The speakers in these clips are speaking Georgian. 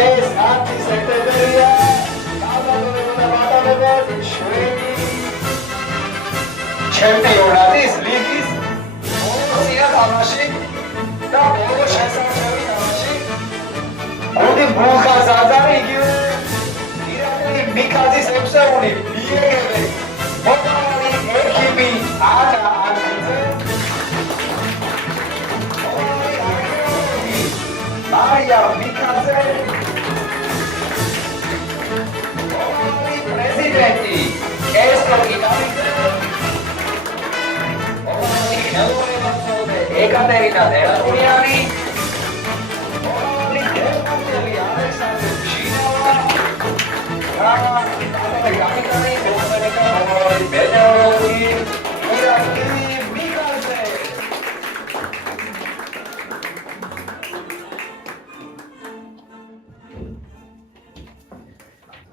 დღეს 10 სექტემბერია. გაბატონებოდა ბატონებო შვედი ჩემპიონატის ლიგის ბოლო თამაში და ბოლო შესაძლებელი თამაში. გუნდი ბულხაზაძარი იგივე ირაკლი მიქაძის ექვსეული მიიღებენ მოდარადი ექიმი ანა ანძიძე მარია მიქაძე პრეზიდენტი ესტო გიტარიძე ეკატერინა დერატუნიანი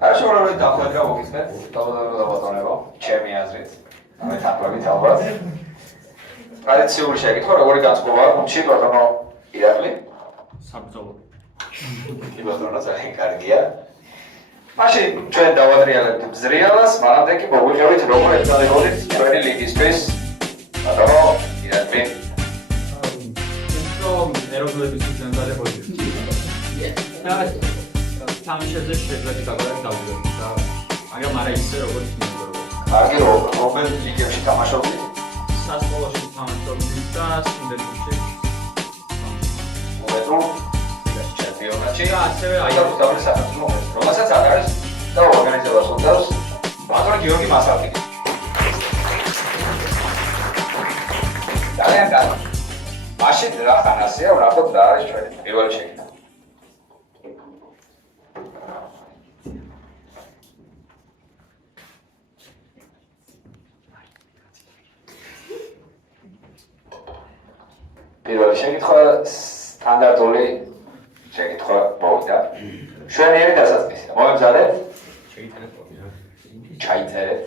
არშოროვით დახვედრა მოგისმენთ დაბატონებო ჩემი აზრით მე თაკლებით ალბათ ტრადიციული შეკითხვა როგორი განწყობაა გუნდში ბატონო ირაკლი საბრძოლო კი ბატონო ძალიან კარგია მაშინ ჩვენ დავადრიალებთ ბზრიალას მანამდე კი მოგვიყვებით როგორ ეწოდებოდით ჩვენი ლიგისთვის ბატონო ირაკლი რომ ეროვნულების უზენდალებოდი თამაშებზე შეგვიძლია გაგვარეთ დავიწყოთ და მაგრამ არა ისე როგორც მინდოდა კარგი რომელ ლიგებში თამაშობდით სასკოლოში თამაშობდი და სტუდენტებში მომეწო ჩემპიონატში და ასევე აი დავლის საქართველოს რომელსაც არ არის და ორგანიზებას უნდას ბატონი გიორგი მასალკი ძალიან კარგი მაშინ რა ხანასია ვნახოთ რა არის ჩვენი პირველი შეკითხვა პირველი შეკითხვა სტანდარტული შეკითხვა მოვიდა. შვენიერი დასაწყისია. მომემზადეთ? ჩაიწერეთ.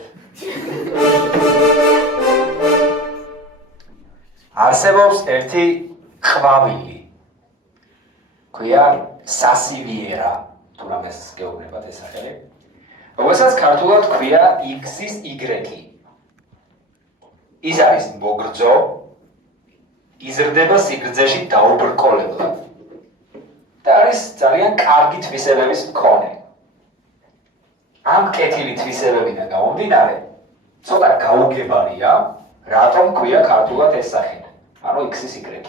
არსებობს ერთი ყვავილი. ქვია სასივიერა, თუ რამეს გეუბნებათ ეს სახელი. რომელსაც ქართულად ქვია X-ის Y. ის არის მოგრძო იზრდება სიგრძეში დაუბრკოლებლად და არის ძალიან კარგი თვისებების მქონე. ამ კეთილი თვისებებიდან გამომდინარე, ცოტა გაუგებარია, რატომ ქვია ქართულად ეს სახელი, ანუ X-ის Y.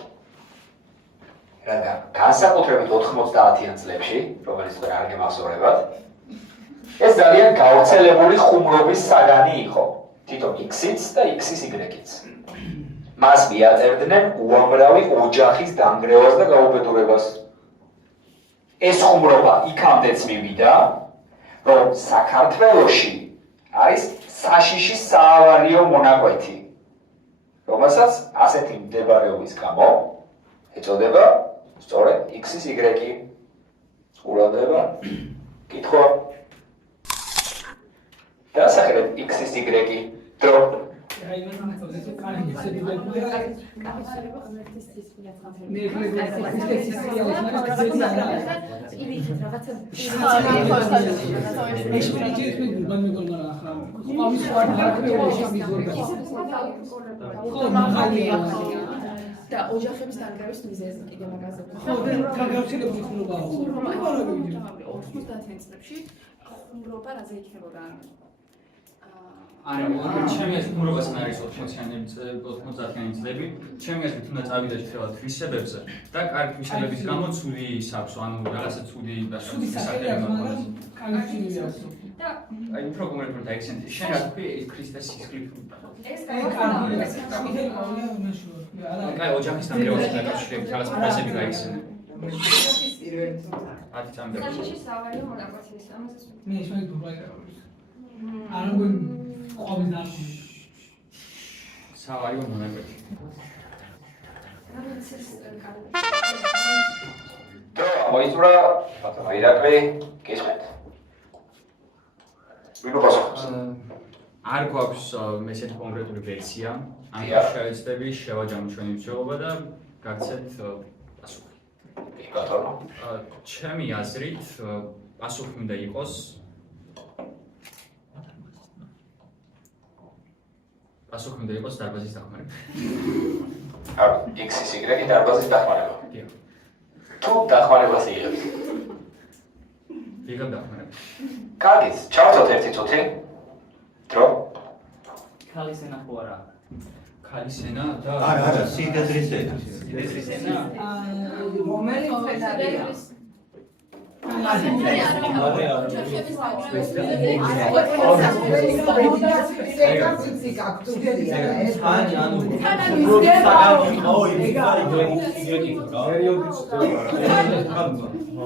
რადგან განსაკუთრებით 90-იან წლებში, რომელიც ვერ არ გემახსოვრებათ, ეს ძალიან გავრცელებული ხუმრობის საგანი იყო, თვითონ X-იც და X-ის Y-იც. მას მიაწერდნენ უამრავი ოჯახის დანგრევას და გაუბედურებას. ეს ხუმრობა იქამდეც მივიდა, რომ საქართველოში არის საშიში საავარიო მონაკვეთი, რომელსაც ასეთი მდებარეობის გამო ეწოდება სწორედ X-ის Y. ყურადღება, კითხვა. დასახელეთ X-ის Y დრო. და ოჯახების დანგრევის მიზეზი კიდე მაგაზე. ხო, და გავრცელებული ხუმრობაა. 90-იან წლებში ხუმრობა რაზე იქნებოდა? არა, ჩემი აზრით ხუმრობასთან არის 90-იანი წლები. ჩემი აზრით უნდა წავიდა შეიძლება თვისებებზე და კარგი თვისებების გამო ცუდი ისაქვს, ანუ რაღაცა ცუდი სახელი მაქვს. და აი უფრო კონკრეტულად აიქცენტი. შენ რა თქვი ქრისტეს სისხლით? ეს კაი, ოჯახის დანგრევასთან დაკავშირებით რაღაც პრესები გაიხსენე. ათი წამი. საშიში საავარიო მონაკვეთის ამასაც მე ისმენთ ბურბაიკაროვის. არ მგონი ყვავის დარჩი. საავარიო მონაკვეთი. დრო მოიწურა ბატონო ირაკლი გისმენთ. ვინ უპასუხებს? არ გვაქვს ესეთი კონკრეტული ვერსია. ან შევეცდები შევაჯამოთ ჩვენი მსჯელობა და გაგცეთ პასუხი. ბატონო. ჩემი აზრით პასუხი უნდა იყოს დარბაზის დახმარება. არ X-ის Y-ი დარბაზის დახმარება. დიახ. თუ დახმარებას იღებ. იღებ დახმარება. კარგით, ჩავთვალოთ ერთი წუთი. დრო. ქალის ენა ხო არა? ქალის ენა და არა, სიდედრის ენა. სიდედრის ენა? რომელი ფედერია?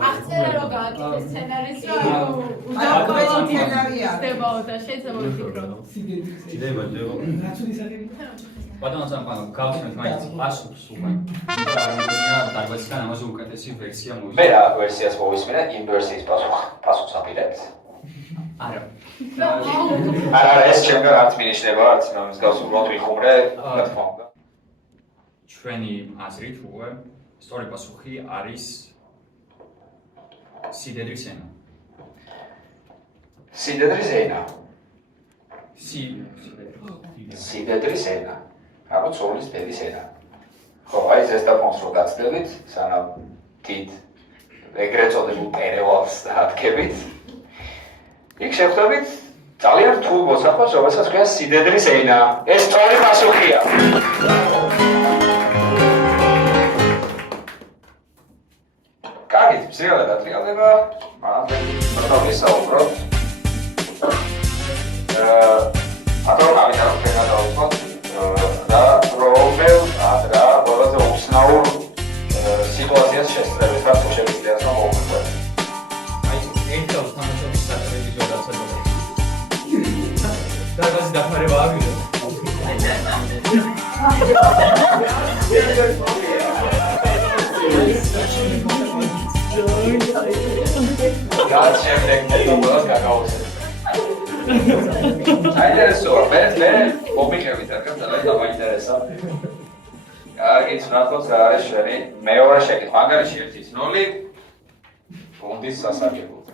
აღწერა რომ გააკეთე სცენარის ხდებოდა შეიძლება ვიფიქრო. ბატონო სამყარო გავხსნით მაინც პასუხს უკან. არამგონია დარბაზისგან ამაზე უკეთესი ვერსია მოვიდა. მე რა ვერსიას მოვისმინე, იმ ვერსიის პასუხს აპირებთ. არა. არა, ეს ჩემგან არც მინიშნება, არც იმის გავს უბრალოდ ვიხუმრე, რა თქმა უნდა. ჩვენი აზრით უკვე სწორი პასუხი არის სიდედრის ენა. სიდედრის ენა. სიდედრის ენა. ანუ ცოლის ბედის ენა. ხო, აი ზესტაფონს რო გაცდებით, სანამ დიდ ეგრეთ წოდებულ პერევალს დადგებით. იქ შეხვდებით ძალიან რთულ მოსახვას, რომელსაც ქვია სიდედრის ენა. ეს სწორი პასუხია. კარგით, მსრიალად ატრიალდება. მანამდე ვისაუბროთ. ატომები და ფენა დავუწყოთ. და რომელ რა ყველაზე უცნაურ სიტუაციას შესწრებით რა შეგვიძლია რომ მოვუყვეთ. აი, ერთად თამაშობის სატელევიზიო დაწესებულებაა. დარბაზის დახმარება აღიდგა. რაც შემდეგ მოგონოს გაგაუცეთ. საინტერესოა, მე მომიყევით რადგან ძალიან დამაინტერესა. კარგი, ნახოთ რა არის შენი მეორე შეკითხვა. ანგარიში 1-0 გუნდის სასარგებლოდ.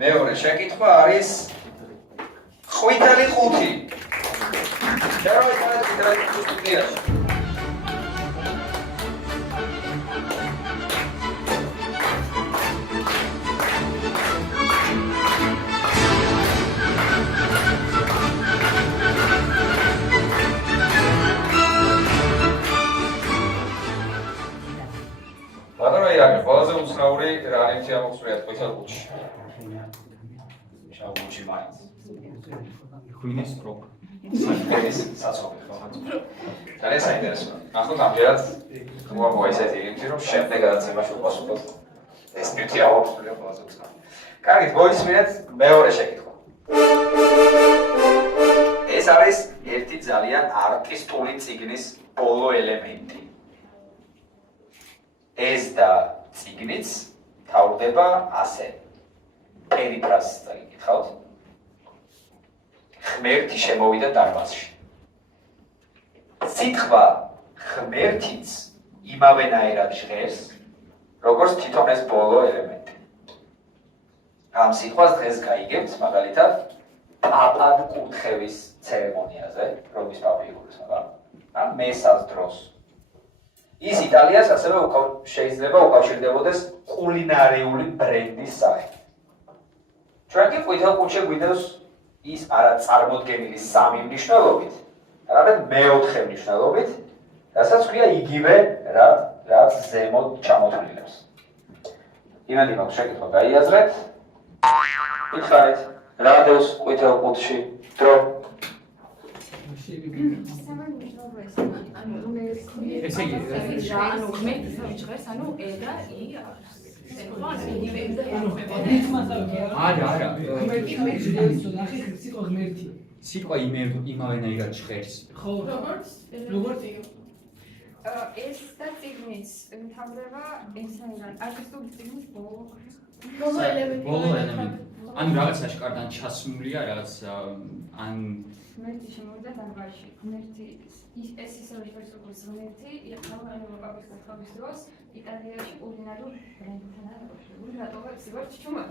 მეორე შეკითხვა არის ხვითელი 5. ჩარავით ხვითელი 5 სტუდიაში. ბატონო, ყველაზე უცნაური რა ნივთი ამოხსნიათ ხვითელ 5-ში. შავუჩი მაინც. ღვინის პროპ. საქმეის საწოლი ხო? ძალიან საინტერესოა. ახლა ამჯერად მოაყვა ესეთი ნივთი, რომ შემდეგ გადაცემაში უპასუხოთ. ეს ნივთი ამოხსნია ყველაზე უცნაური. კარგით, მოისმინეთ მეორე შეკითხვა. ეს არის ერთი ძალიან არტისტული წიგნის ბოლო ელემენტი. ეს და წიგნიც თავდება ასე. პერიფრაზს წაგიკითხავთ. ღმერთი შემოვიდა დარბაზში. სიტყვა ღმერთიც იმავენაირად ჟღერს, როგორც თვითონ ეს ბოლო ელემენტი. ამ სიტყვას დღეს გაიგებთ, მაგალითად, პაპად კურთხევის ცერემონიაზე, რომის პაპი იგულეს, მაგრამ ან მესას დროს. ის იტალიას ასევე შეიძლება უკავშირდებოდეს კულინარიული ბრენდის სახით. ჩვენ კი ყვითელ ყუთში გვიდევს ის არა წარმოდგენილი 3 მნიშვნელობით, არამედ მეოთხე მნიშვნელობით, რასაც ქვია იგივე რაც ზემოთ ჩამოთვლილებს. იმედი მაქვს შეკითხვა გაიაზრეთ. იხარით, რა დევს ყვითელ ყუთში დრო? ესე იგი, ანუ ღმერთის ჟღერს, ანუ ე და ი არა. ღმერთი. სიტყვა იმავენაირად ჟღერს. ხო, როგორც ეს და წიგნიც თავდება ესენგან არტისტული წიგნის ბოლო ბოლო ელემენტი. ბოლო ელემენტი. ანუ რაღაცაში კარგად ჩასმულია რაღაც ან ღმერთი შემოვიდა დარბაზში. ღმერთი ეს ისევე შევეცდო ღმერთი ეხლა ევროპის ხალხის დროს იტალიაში კულინარიულ ბრენდთან აკავშირებული რატომაც ვარ ჩუმად.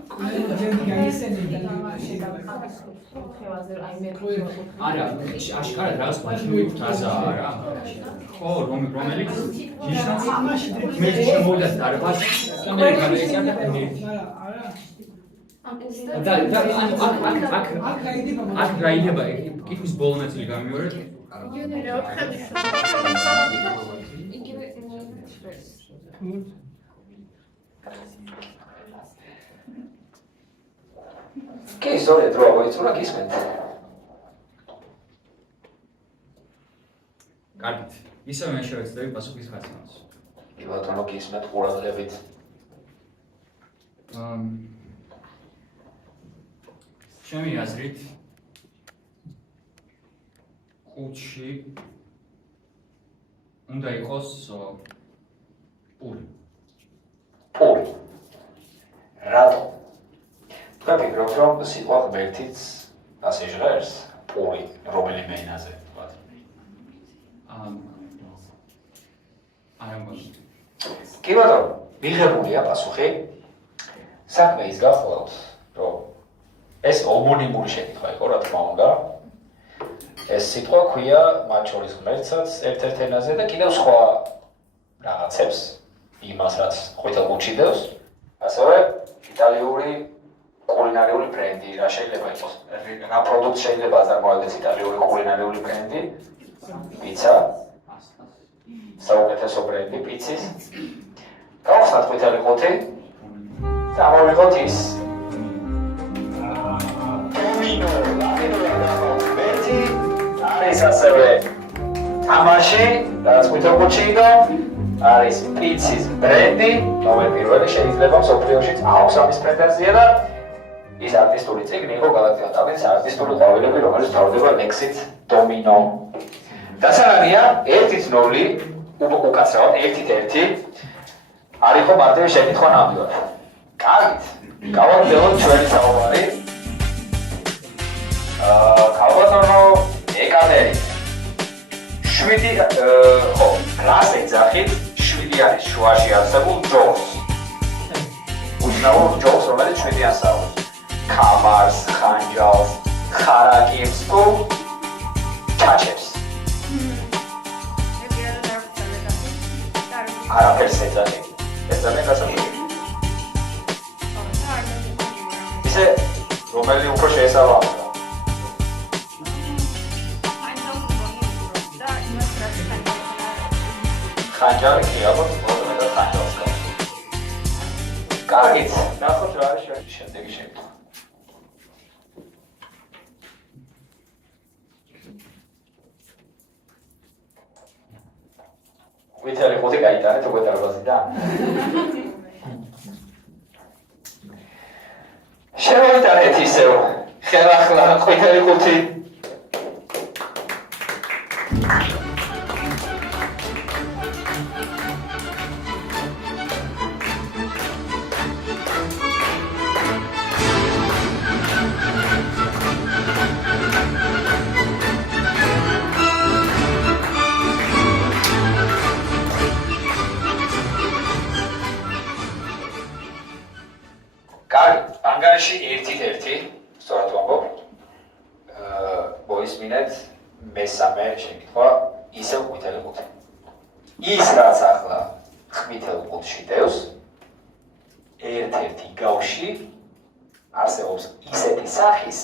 არა, აშკარად რაღაც მაშინვით თაზაა რა. ხო, რომელიც ნიშნავს ღმერთი შემოვიდა დარბაზში. კამერა გადაეცა და ღმერთი. აქ რაიდება კითხვის ბოლო ნაწილი გამიორეთ. იგივე შრეს. კი, სწორედ რო აღიწერა გისმენთ. კარგით. ისევ მე შევეცდები პასუხის ხასიათს. კი ბატონო გისმენთ ყურადღებით. ჩემი აზრით ყუთში უნდა იყოს პური. პური. რატო? თქვენ ფიქრობთ, რომ სიტყვა ღმერთიც ასე ჟღერს პური, რომელიმე ენაზე, ვთქვათ. არა მგონი. კი ბატონო, მიღებულია პასუხი. საქმე ის გახლავთ, რომ ეს ომონიმური შეკითხვა იყო, რა თქმა უნდა. ეს სიტყვა ქვია მათ შორის ღმერთსაც ერთ-ერთ ენაზე და კიდევ სხვა რაღაცებს, იმას რაც ყვითელ ყუთში დევს, ასევე იტალიური კულინარიული ბრენდი, რა შეიძლება იყოს. რა პროდუქტი შეიძლება აწარმოებდეს იტალიური კულინარიული ბრენდი? პიცა. საუკეთესო ბრენდი პიცის. გავხსნათ ყვითელი ყუთი. და მოვიღოთ ის. არის ასევე თამაში, რაც ყვითელ ყუთში იყო, არის პიცის ბრენდი, ნომერ პირველი შეიძლება მსოფლიოშიც აქვს ამის პრეტენზია და ის არტისტული წიგნი იყო გალაქტიკა ტაბლის არტისტული ყვავილები, რომელიც მთავრდება ლექსით დომინო. დასაღანია 1-0 უკაცრავად 1-1 არ იყო მარტივი შეკითხვა ნამდვილად. კარგით, გავაგრძელოთ ჩვენი საუბარი. ქალბატონო ეკატერი 7 ხო, რას ეძახით 7 არის შუაში არსებულ ჯოხს. უცნაურ ჯოხს, რომელიც 7 ასაულს. ქამარს, ხანჯალს, ხარაკებს თუ ჩაჩებს. არაფერს ეძახით. ეძახეთ გასაგები. ისე რომელი უფრო შეესაბამება? ხანჯალი კი, ალბათ მოწმედა ხანჯალს გავს. კარგით, ნახოთ რა არის შემდეგი შეკითხვა. ყვითელი ყუთი გაიტანეთ უკვე დარბაზიდან. შევიტანეთ ისევ ხელახლა ყვითელი ყუთი. ანგარიში 1-1, სწორად ვამბობ. მოისმინეთ მესამე შეკითხვა, ისევ ყვითელი ყუთი. ის რაც ახლა ყვითელ ყუთში დევს, ერთ-ერთი გავში არსებობს ისეთი სახის,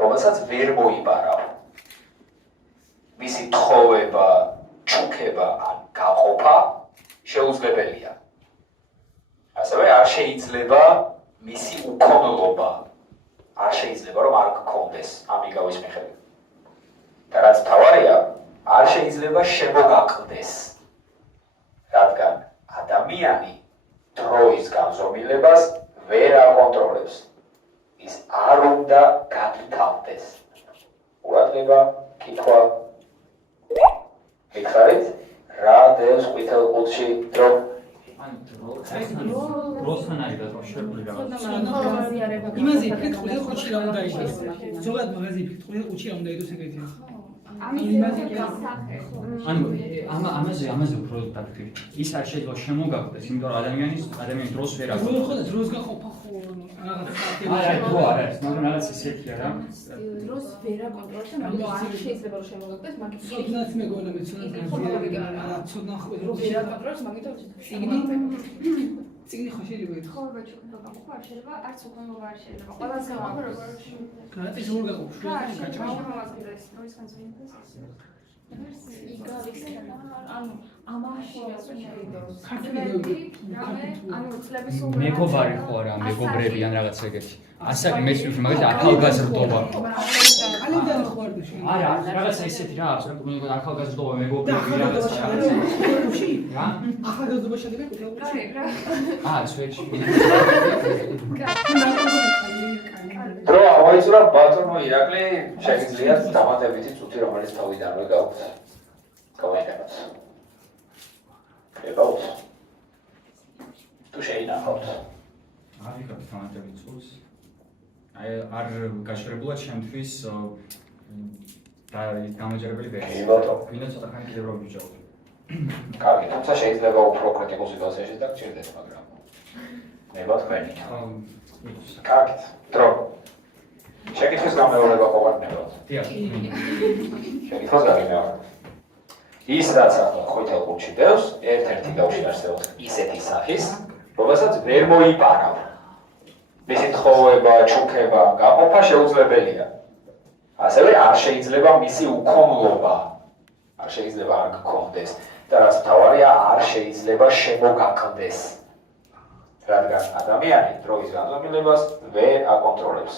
რომელსაც ვერ მოიპარავ. მისი თხოვება, ჩუქება ან გაყოფა შეუძლებელია. ასევე არ შეიძლება მისი უქონლობა. არ შეიძლება რომ არ გქონდეს ამიგავის მიხედვით. და რაც მთავარია, არ შეიძლება შემოგაკლდეს. რადგან ადამიანი დროის განზომილებას ვერ აკონტროლებს. ის არ უნდა გაგითავდეს. ყურადღება, კითხვა. მითხარით, რა დევს ყვითელ ყუთში დრო? დროსთან არის დაკავშირებული რაღაც. იმაზე ფიქრობ ხუთი რა უნდა იყოს. ზოგადად მაღაზი ფიქრობ ხუთი რა უნდა იყოს ეგეთია. ანუ ამაზე უფრო დაგფიქრე. ის არ შეიძლება შემოგაგდეს, იმიტომ რომ ადამიანი დროს ვერ აღწევს. ხო და დროს გაყოფა ხო რაღაც არა, თუ არ არის, მაგრამ რაღაც ისეთია რა. დროს ვერ აკონტროლებს და მაგრამ არ შეიძლება რომ შემოგაგდეს, მაგით ცოდნაც მეგონა მე ცოდნა ხო რომ ვერ აკონტროლებს, მაგით წიგნი ხო შეიძლება ხო, ბაჭკობა გაყოფა არ შეიძლება, არც უყურება არ შეიძლება. ყველას გაყოფა როგორ განაწილ როგორ გაყოფ გამოვაგდეს, როის განზრინდეს. ანუ ამაში მეგობარი ხო რა, მეგობრები ან რაღაც ეგეთი. ასაკი მეც ვიფიქრე, მაგალითად ახალგაზრდობა. კალენდარი ხო არ დაშენ. არა, რაღაცა ისეთი რა აქვს, რა ახალგაზრდობა, მეგობრები რაღაც რა. რა? ახალგაზრდობა შედება კუთხედი. სვეტში. დრო ავაიცურა ბატონო ირაკლი, შეგიძლიათ დამატებითი წუთი, რომელიც თავიდანვე გაქვთ. გავაიყენოთ. ებაუთ. თუ შეინახავთ. არ ვიყავ დამატებითი წუთს. არ გაშრებულად შემთთვის და გამაჯერებელი ვერსია. გვინდა ცოტა ხანი კიდევ რომ ვიჯავდე. კარგი, თუმცა შეიძლება უფრო კრიტიკულ სიტუაციაში დაგჭირდეთ, მაგრამ ნება თქვენი. კარგით, დრო. შეკითხვის გამეორება ყოფარდებათ. დიახ. შეკითხოს გამეორება. ის რაც ახლა ხოთა ყურში დევს, ერთ-ერთი გავში არსებობს ისეთი სახის, რომელსაც ვერ მოიპარავ. მისი თხოვება, ჩუქება, გაყოფა შეუძლებელია. ასევე არ შეიძლება მისი უქონლობა. არ შეიძლება არ გქონდეს და რაც მთავარია, არ შეიძლება შემოგაკლდეს. რადგან ადამიანი დროის განზომილებას ვერ აკონტროლებს.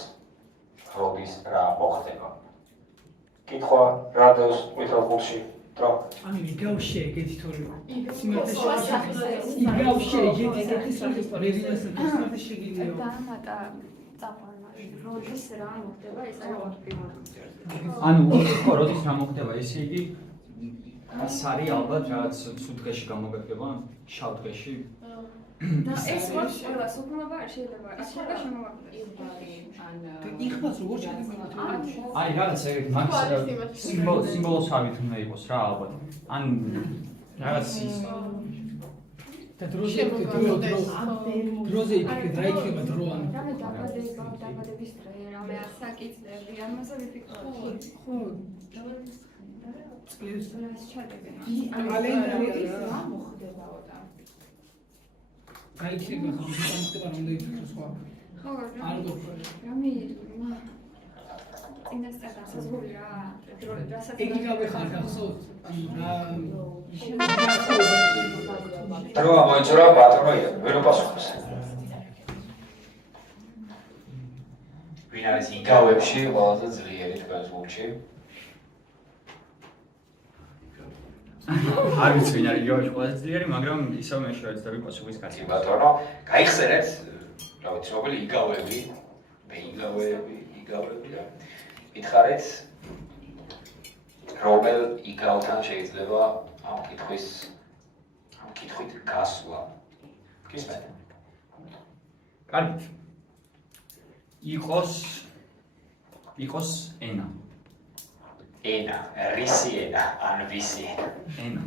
როდის რა მოხდება. კითხვა რა დევს ვითელ ყურში? ანუ იგავშე ეგეთი თორე იგავშე ეგეთი სახის რეზინას ისმართ შეგიძლია დამატა წაფარმა როდის რა მოხდება ეს არის პირველი ანუ ხო როდის რა მოხდება ესე იგი ეს არის ალბათ რაღაც ცუდ დღეში გამოგაგება შავ დღეში და ეს ვარს ყველა სოფლობა შეიძლება შეიძლება შემოვაგდეს იხმას როგორ შეიძლება აი რაღაც ეგეთ მაგ სიმბოლოს ავით უნდა იყოს რა ალბათ ან რაღაც და დროზე იფიქრე რა იქნება დრო ან რამე დაბადების დღე რამე ასაკიწლები ამაზე ვიფიქრობ ხო წლის ჩატებენ კალენდარი რა მოხდებაო და გაიქნება ხომ უნდა იფიქროს ხო ხო არ გქონდა რამე წინასწარ დასაზღვრული რა რასაც იგი გავეხარ გახსოვთ რა დრო ამოიწურა ბატონო ირაკლი, ვერ უპასუხოს. ვინ არის იგავებში ყველაზე ძლიერი თქვენს გუნდში? არ ვიცი ვინ არის იგავებში ყველაზე ძლიერი, მაგრამ ისევ მე შევეცდები პასუხის გაცემა. ბატონო, გაიხსენეთ, რა ვიცი, მოგელი იგავები, მე იგავები და ითხარით რომელ იგავთან შეიძლება ამ კითხვით გასვლა. გისმენთ? კარგით. იყოს ენა. ენა, რისი ენა, ან ვისი ენა? ენა.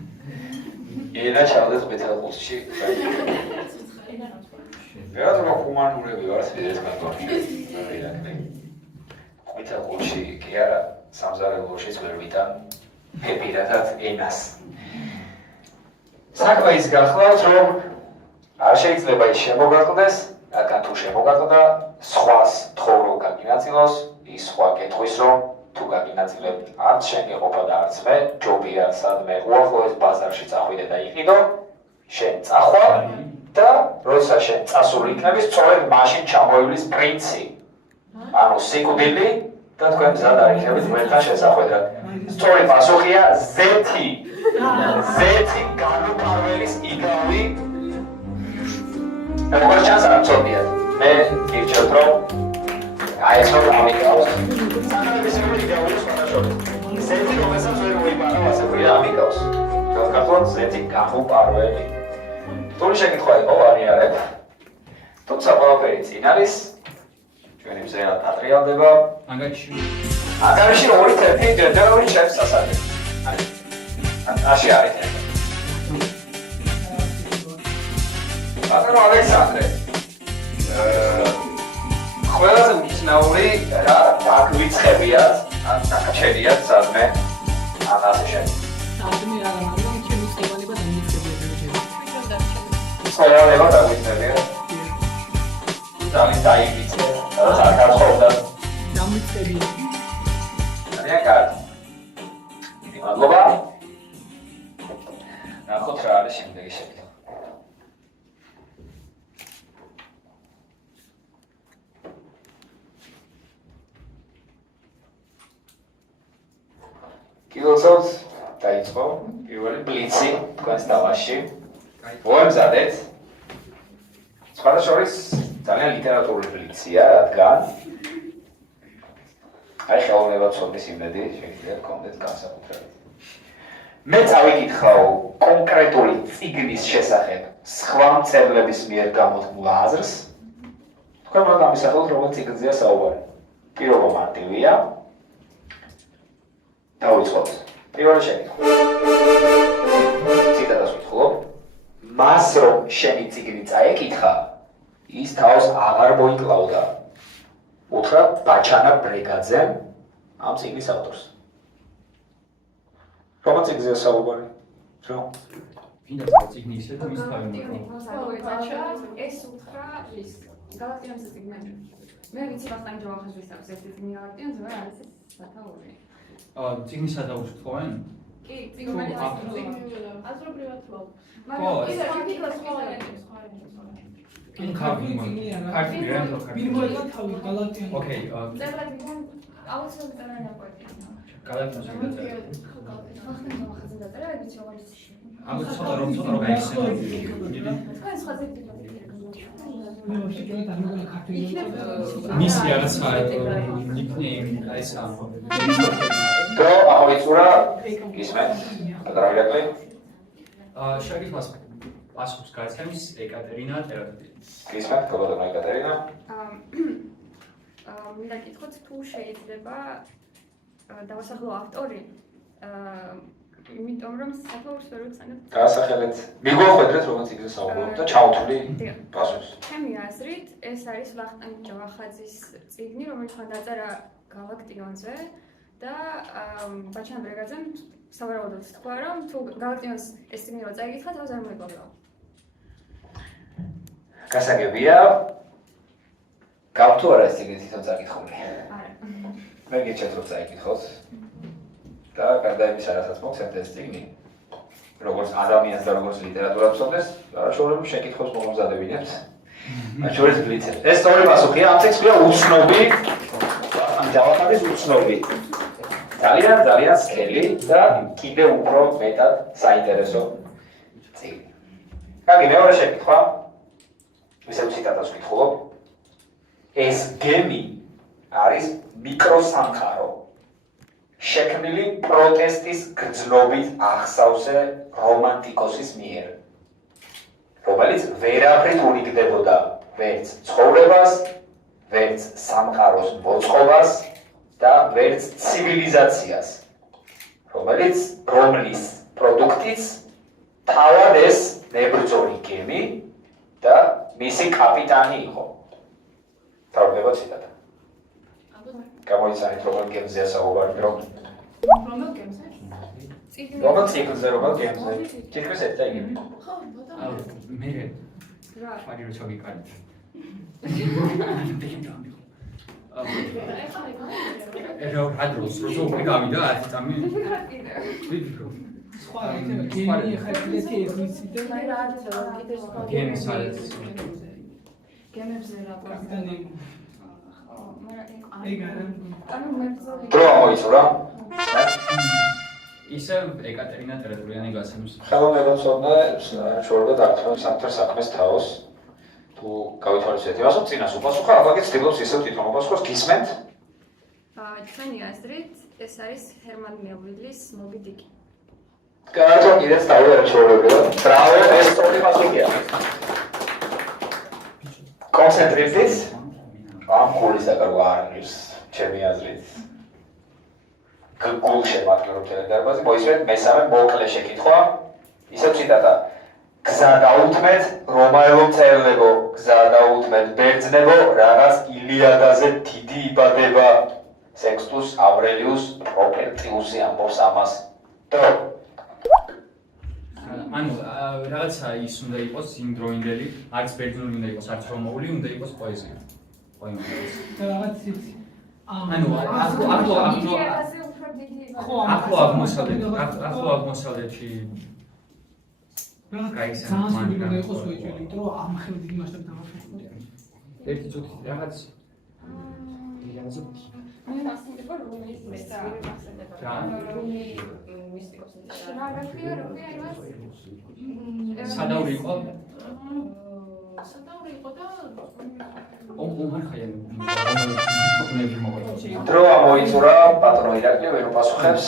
ენა ჩავდეს მეტალ ყურსში. რა ჰუმანურები ვართ ეს მაგორი. მეტალ ყურსში კი არა, სამზარეულოშიც ვერ ვიტან პირადად ენას. საქმე ის გახლავს, რომ არ შეიძლება ის შემოგაკლდეს, რადგან თუ შემოგაკლდა, სხვას თხოვრო გაგინაწილოს, ის სხვა კითხვის, რომ თუ გაგინაწილებ, არც შენ იყოფა და არც მე, ჯობია სადმე უახლოეს ბაზარში წახვიდე და იყიდო, შენ წახვალ და როცა შენ წასული იქნები, სწორედ მაშინ ჩამოივლის პრინცი. ანუ სიკვდილი და თქვენ მზად არ იქნებით ყველთან შესახვედრად. სწორი პასუხია ზეთი. ზეთი განუპარველის იგავი. როგორც ჩანს არ მწოდიათ. მე გირჩევთ რომ აი ეს რომ ამიგავს. სანამ ისე იგავი სხვადასხვა. ზეთი რომელსაც ვერ მოიპარავ ასე ვიდა ამიგავს. განკარგოთ ზეთი განუპარველი. რთული შეკითხვა იყო, ვარიარებ. თუმცა ყველაფერი წინ არის. ჩვენი მზეა დატრიალდება. ანგარიში ორი თერფი ჯერჯერობით შეფს ასაკებს. აში არის თერფი. ბატონო ალექსანდრე. ყველაზე უცნაური რა დაგვიწყებიათ, ან დაგჩერიათ სადმე ან ასე შემდეგ. სადმე რა მაგრამ ჩემი ცხოველება დამიწყებია. ცხოველება დაგვიწყებია. ძალიან დაიბიცე, რაც არ გახსოვდა. დამიწყებია. ძალიან კარგი. მადლობა. ნახოთ რა არის შემდეგი შეკითხვა. კიდევ დაიწყო პირველი ბლიცი თქვენს დავაში. მოემზადეთ. სხვადასხვა ძალიან ლიტერატურული ბლიცია, რადგან აი ხელოვნება ცოდნის იმედი შეიძლება გქონდეთ განსაკუთრებით. მე წავიკითხავ კონკრეტული წიგნის შესახებ სხვა მწერლების მიერ გამოთქმულ აზრს. თქვენ უნდა გამისახოთ როგორ წიგნზეა საუბარი. პირობა მარტივია. დავიწყოთ. პირველი შეკითხვა. ციტატას ვკითხულობ. მას რომ შენი წიგნი წაეკითხა, ის თავს აღარ მოიკლავდა. უთხრა ბაჩანა ბრეგაძემ ამ წიგნის ავტორს. რომელ წიგნზეა საუბარი? რა? ვინდა წიგნი ისე და მის თავი მოყვა. ეს უთხრა ის გალაქტიონის წიგნები. მე ვიცი ბახტანი ჯავახაშვილის აქვს ერთი წიგნი გალაქტიონს, რა არის ეს სათაური. წიგნის სადაუში თქვენ? კი, წიგნები აზრობრივად ვარ. ხო, ის არის სხვა. კარგი რენდო კარგი. პირველად თავი გალაქტიონი. ოკეი, წერლები აუცილებლად წერლები აკვეთია. გალაქტიონს შეგეძლო. ბახტანი ჯავახაძე დაწერა, ვიცი როგორ ის. ამას ცოტა რომ გაიხსენო. თქვენ სხვა ძეგლები მე ვაფშე კიდევ არ მეგონა ქართული. მისი რაღაცა ნიკნეიმი აი ეს ამ. დრო აღიწერა ისმენ. გადარაგებული. შეკითხვას პასუხს გააცემს ეკატერინა ტერატი. ისმენ, გოგონა ეკატერინა. მინდა გითხოთ თუ შეიძლება დავასახლო ავტორი იმიტომ რომ საფაურს ვერ უცანებ. გაასახელეთ. მიგვახვედრეთ რომ წიგნზე საუბრობთ და ჩავთვლი პასუხს. ჩემი აზრით ეს არის ვახტანგ ჯავახაძის წიგნი, რომელიც მან დაწერა გალაქტიონზე და ბაჩანა ბრეგაძემ სავარაუდოდ თქვა რომ თუ გალაქტიონს ეს წიგნი რო წაიკითხა, თავს არ მოიკლავდა. გასაგებია. გავთუ არა ეს წიგნი თვითონ წაკითხული. არა. მე გიჩვენეთ რომ წაიკითხოთ. და გარდა იმისა, რასაც მოგცემთ ეს წიგნი, როგორც ადამიანს და როგორც ლიტერატურას ვსწავლეს, არაშოულებრივ შეკითხვებს მომზადებინებთ. მათ შორის ბლიცებს. ეს სწორი პასუხია, ამ წიგნს ქვია უცნობი, ამ ჯავახაძის უცნობი. ძალიან სქელი და კიდევ უფრო მეტად საინტერესო წიგნი. კარგი, მეორე შეკითხვა. ისევ ციტატას ვკითხულობ. ეს გემი არის მიკროსამყარო. შექმნილი პროტესტის გრძნობით ახსავსე რომანტიკოსის მიერ, რომელიც ვერაფრით უნიკდებოდა ვერც ცხოვრებას, ვერც სამყაროს მოწყობას და ვერც ცივილიზაციას, რომლის პროდუქტიც თავად ეს მებრძოლი გემი და მისი კაპიტანი იყო. თავდება ციტატა. გამოიცანით რომელ გემზეა საუბარი, რომელ გემზე? რომელ წიგნზე, რომელ გემზე. თითქმის ერთ და იგივე. ხო, ბატონო. მე რა? ფარი რო ჩავიკარით. რა დროს რო გავიდა 10 წამი. ვიფიქრობ. სხვა გემი ხა ერთი ექვიცი და მე რა არის კიდე სხვა გემს არის. გემებზე რა კაპიტანი. ეგ არა. ანუ მებრძოლი. დრო მოიწურა. ისე ეკატერინა ტერატულიანი გასცემს. ხელოვნებაცოდნე შორდა დაგწვა სამთერ საქმეს თავს. თუ გავითვალისწინეთ იმას, რომ წინას უპასუხა, ახლა ცდილობს ისევ თვითონ უპასუხოს, გისმენთ? ჩვენი აზრით ეს არის ჰერმან მელვილის მობი დიკი. გააჩო კიდეც თავი არ შეურებია. ბრავო, ეს სწორი პასუხია. კონცენტრირდით. ამ გულის აკარგვა არ ნიშს, ჩემი აზრით. გულ შემატკივრობ დარბაზი, მოისმენთ მესამე მოკლე შეკითხვა. ისევ ციტატა. გზა დაუთმეთ, რომაელო მწერლებო, გზა დაუთმეთ, ბერძნებო, რაღაც ილიადაზე დიდი იბადება. სექსტუს ავრელიუს პროპერტიუსი ამბობს ამას. დრო. ანუ რაღაცა ის უნდა იყოს იმდროინდელი, არც ბერძნული უნდა იყოს, არც რომაული, უნდა იყოს პოეზია. რაღაც იცი. ანუ ახლო აღმოსავლეთში ძალიან უნდა იყოს უეჭველი, იმიტომ რომ ამ ხელ დიდი მასშტაბით დამახასიათებია. ერთი წუთი რაღაც მე მასწავლება რომის სადაური იყო? სადაური იყო და დრო ამოიწურა პატრონ ირაკლი ვერ უპასუხებს.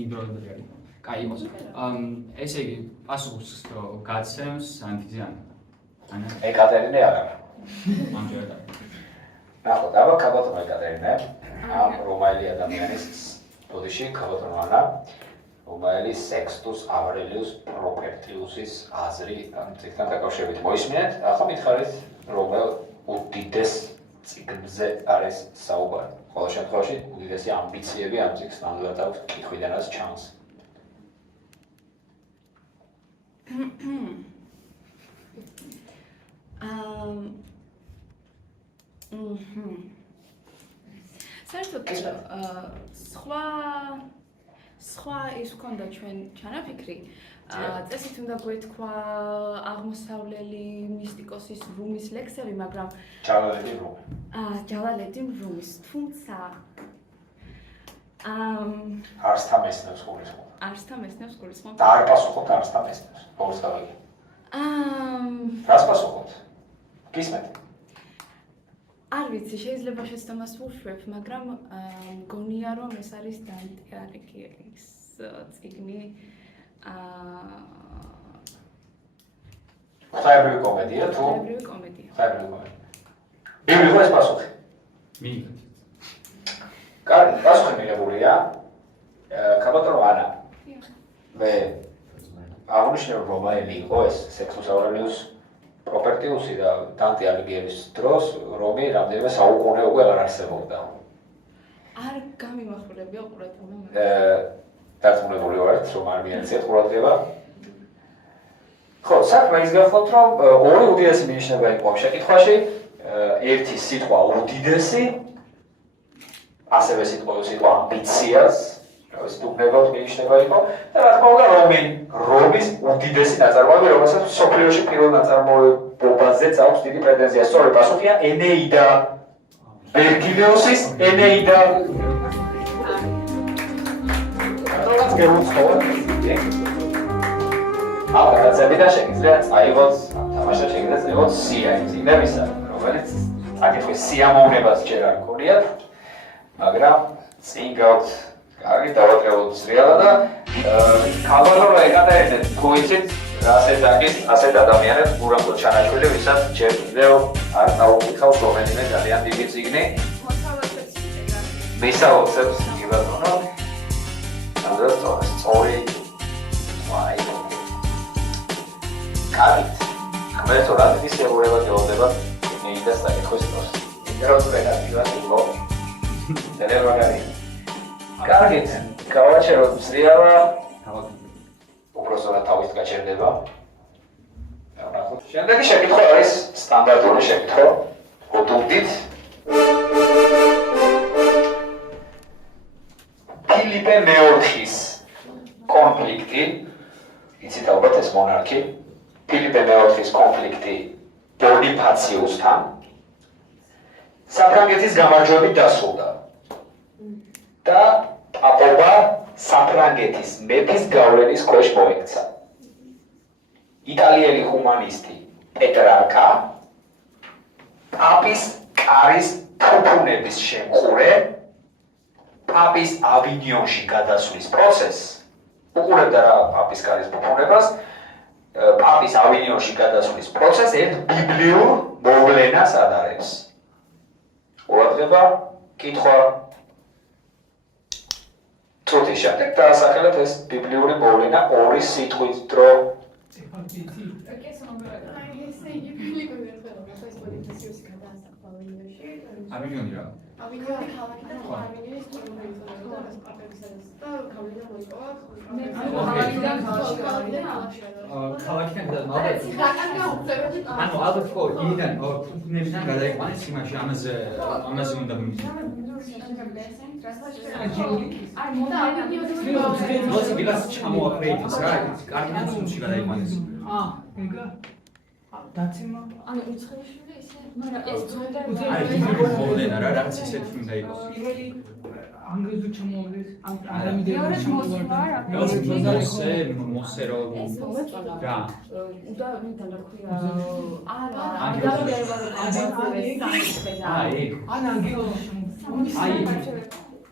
იმდროინდელი არის. კაი იმოს. ესე იგი პასუხს გაცემს ანთიზიანი. ანა ეკატერინე არა. ამჯერად არის. ნახოთ, აბა ქაბატონო ეკატერინე, ამ რომაელი ადამიანის ბოდიში ქაბატონო ანა, რომაელი სექსტუს ავრელიუს პროპერტიუსის აზრი ამ წიგნთან დაკავშირებით მოისმინეთ, ახლა მითხარით, რომელ უდიდეს წიგნზე არის საუბარი. ყოველ შემთხვევაში უდიდესი ამბიციები ამ წიგნს ნამდვილად აქვს კითხვიდანაც ჩანს. საერთოდ სხვა ის ქონდა ჩვენ ჩანაფიქრი წესით უნდა გვეთქვა აღმოსავლელი მისტიკოსის რუმის ლექსები, მაგრამ ჯალალედინ რუმის, თუმცა არსთა მესნებს გულისხმობ. არსთა მესნებს გულისხმობ. და არ პასუხობთ არსთა მესნებს. როგორც გავიგე. რას პასუხობთ? გისმენთ? არ ვიცი, შეიძლება შეცდომას ვუშვებ, მაგრამ მგონია რომ ეს არის დანტე ალიგიერის წიგნი. ღვთაებრივი კომედია თუ? ღვთაებრივი კომედია. ღვთაებრივი კომედია. მიიღო ეს პასუხი? მიიღეთ. კარგი, პასუხი მიღებულია. ქაბატონო ანა. მე აღნიშნე რომ რომაელი იყო ეს სექსტუს ავრელიუს პროპერტიუსი და დანტე ალიგიერის დროს რომი რამდენიმე საუკუნე უკვე არ არსებობდა. არ გამიმახვილებია ყურადღება. დარწმუნებული ვართ რომ არ მიაქციეთ ყურადღება. ხო, საქმე ის გახლავთ რომ ორი უდიდესი მინიშნება იყო ამ შეკითხვაში. ერთი სიტყვა უდიდესი, ასევე სიტყვა ამბიციას, ეს დუბნებად მინიშნება იყო და რა თქმა უნდა რომის უდიდესი ნაწარმოები, რომელსაც სოფლიოში პირველ ნაწარმოებობაზეც აქვს დიდი პრეტენზია. სწორი პასუხია ენეიდა. ვერგილიუსის ენეიდა. რაღაც გეუწყოთ. გადაცემიდან შეგიძლიათ წაიღოთ, თამაშად შეგიძლიათ წაიღოთ სია წიგნებისა, რომელიც აკითხვის სიამოვნებას ჯერ არ გქონიათ, მაგრამ წინ გაქვთ კარგი დავატრიალოთ სრიალა და ქაბატონო ეკატერინე, თუ იცით ასეთ ადამიანებს გურამგლ ჩანაშვილი, ვისაც ჯერ კიდევ არ წაუკითხავს რომელიმე ძალიან დიდი წიგნი. მისაოცებს იგებატონო. ამას სწორი კარგით. ამას რა დიდი შეურება გეუბნება ინეიდას საკითხვის დროს. ინტერესული იყო. დელევაგარი. კარგით, გავაჩეროთ სრიალა. უბრალოდ თავის გაჩერდება. ნახოთ. შემდეგი შეკითხვა არის სტანდარტული შეკითხვა. გოდუგდით. ფილიპე მეოთხის კონფლიქტი, იცით ალბათ ეს მონარქი, ფილიპე მეოთხის კონფლიქტი ბონიფაციუსთან საფრანგეთის გამარჯვებით დასრულდა და პაპობა საფრანგეთის მეფის გავლენის ქვეშ მოექცა. იტალიელი ჰუმანისტი პეტრარკა პაპის კარის თუფუნების შემყურე პაპის ავინიონში გადასვლის პროცესს უყურებდა რა პაპის კარის ფუფუნებას, პაპის ავინიონში გადასვლის პროცესს ერთ ბიბლიურ მოვლენას ადარებს. ყურადღება, კითხვა. წუთის შემდეგ დაასახელეთ ეს ბიბლიური მოვლენა ორი სიტყვით, დრო. ავინიონი რა. ქალაქიდან ანუ ალბათ ხო იდან ფუნქციონებიდან გადაიყვანეს იმაში ამაზე უნდა როცა ვიღაც ჩამოაყრეითის რა კარგიდან სულში გადაიყვანეს ეგა დაცემა ანუ უცხოეშივე ისე მაგრამ ეს მოვლენა რა რაღაც ისეთი უნდა იყოს ანგლიზურ ჩამოვიდეს ადამიანები მოსე რო რა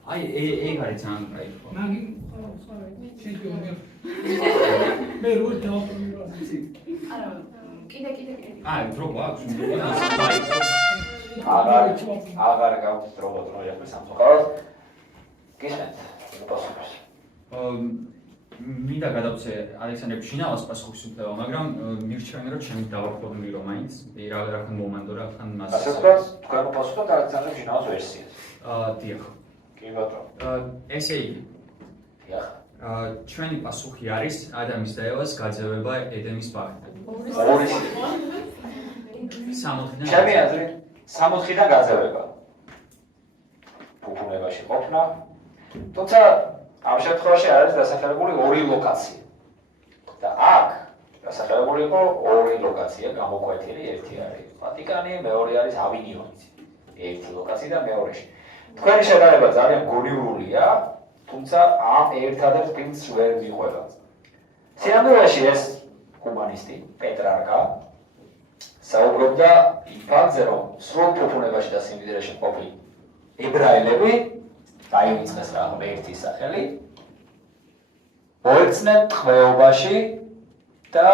აი ეგ არის ძალიან კაი ხო მაგი ჩემპიონი მე რო დავაპრომიროდი არა კიდე აი დრო გვაქვს აღარ გაქვს დრო ეფრის სამწუხაროდ. გისმენთ, პასუხს. მინდა გადავწე ალექსანდრე ფშინავას პასუხის უფლება, მაგრამ მირჩევენ რომ ჩემი დავაბრუნდი რომ მაინც რახან მომანდო რახან მას ასე ვთქვათ, თქვენ მოპასუხოთ ალექსანდრე ფშინავას ვერსიას. დიახ. კი ბატონო. ესე იგი. დიახ. ჩვენი პასუხი არის ადამის და ევას გაძევება ედემის ბაღიდან. ორი. 60-დან. ჩემი აზრით 60-დან გაძევება. ფუფუნებაში ყოფნა. თუმცა ამ შემთხვევაში არის დასახელებული ორი ლოკაცია. და აქ დასახელებული იყო ორი ლოკაცია გამოკვეთილი, ერთი არის ვატიკანი, მეორე არის ავინიონი. ერთი ლოკაცია და მეორეში. თქვენი შედარება ძალიან გონიურულია, თუმცა ამ ერთადერთ ფილმს ვერ მიყვება. სიამოვნებაში ეს ჰუმანისტი პეტრარკა საუბრობდა იმ ფაქტზე, რომ სრულ ფუფუნებაში და სიმდიდრეში ყოფილი ებრაელები დაივიწყეს რა ერთი სახელი მოექცნენ ტყვეობაში და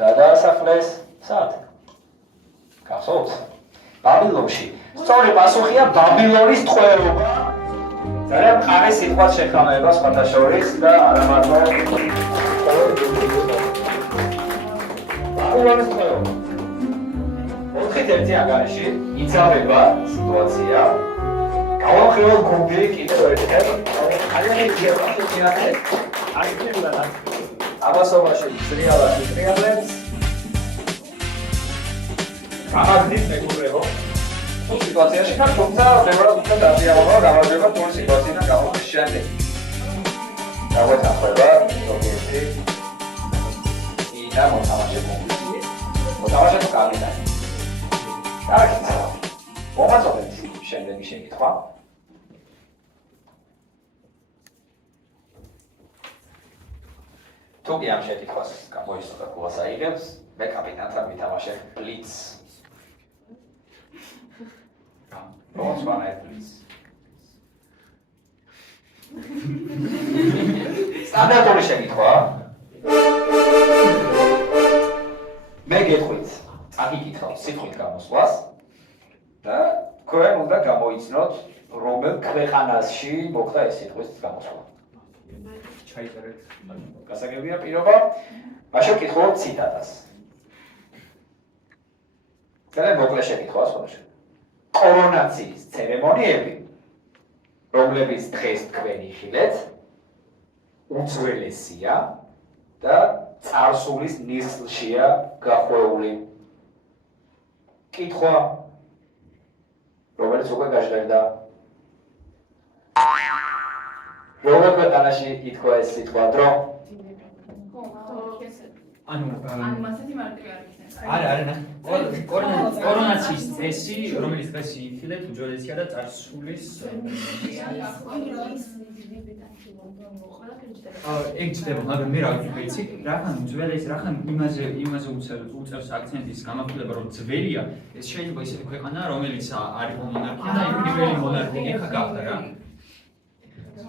გადაასახლეს სად? გახსოვთ? ბაბილონში. სწორი პასუხია ბაბილონის ტყვეობა. ძალიან მყარი სიტყვას შეხამება სხვათა შორის და არა მარტო ბაბილონის ტყვეობა. 4-1 ანგარიში იცავება სიტუაცია. გავახრევ გუნდი კიდევ ერთხელ. ძალიან გიაფრთხილდება. აიქნება. აბასობაში ტრიალაში ტრიალებს. გამარჯვებით მეგობრებო. თუ სიტუაციაში ხარ, თუმცა ბევრად უფრო დაზიანება გამარჯვება თუ სიტუაციიდან გამოვიდეს შემდეგ. დაგვეთანხმება ზოგიერთი ინა მოთამაშე გუნდი. მოთამაშე თუ კაპიტანი. კარგი. მომაწოდეთ შემდეგი შეკითხვა. თუ კი ამ შეკითხვას გამოიწვია გულას აიღებს, მე კაპიტანთან ვითამაშებ ბლიც. What's one at please? სტანდარტული შეკითხვა. მე გეტყვით, წაგიკითხავთ სიტყვით გამოსვლას და თქვენ უნდა გამოიცნოთ, რომელ ქვეყანაში მოხდა ეს სიტყვის გამოსვლა. ჩაიწერეთ. გასაგებია პირობა. მაშინ ვკითხულობ ციტატას. ძალიან მოკლე შეკითხვა სწორედ. კორონაციის ცერემონიები, რომლებიც დღეს თქვენ იხილეთ, უძველესია და წარსულის ნისლშია გახვეული. კითხვა, რომელიც უკვე გაჟღერდა. როგორ ქვეყანაში ითქვა ეს სიტყვა დრო? ანუ მასეთი მარტივი არ იქნება. არა, კორონაციის წესი, რომელიც დღეს იხილეთ, უძველესია და წარსულის ეგ ჩდება, მაგრამ მე რა ვიცი, რახან უძველეს, რახან იმაზე უწევს აქცენტის გამახვილება, რომ ძველია, ეს შეიძლება ისეთი ქვეყანაა, რომელიც არის მონარქია და პირველი მონარქია გახდა რა.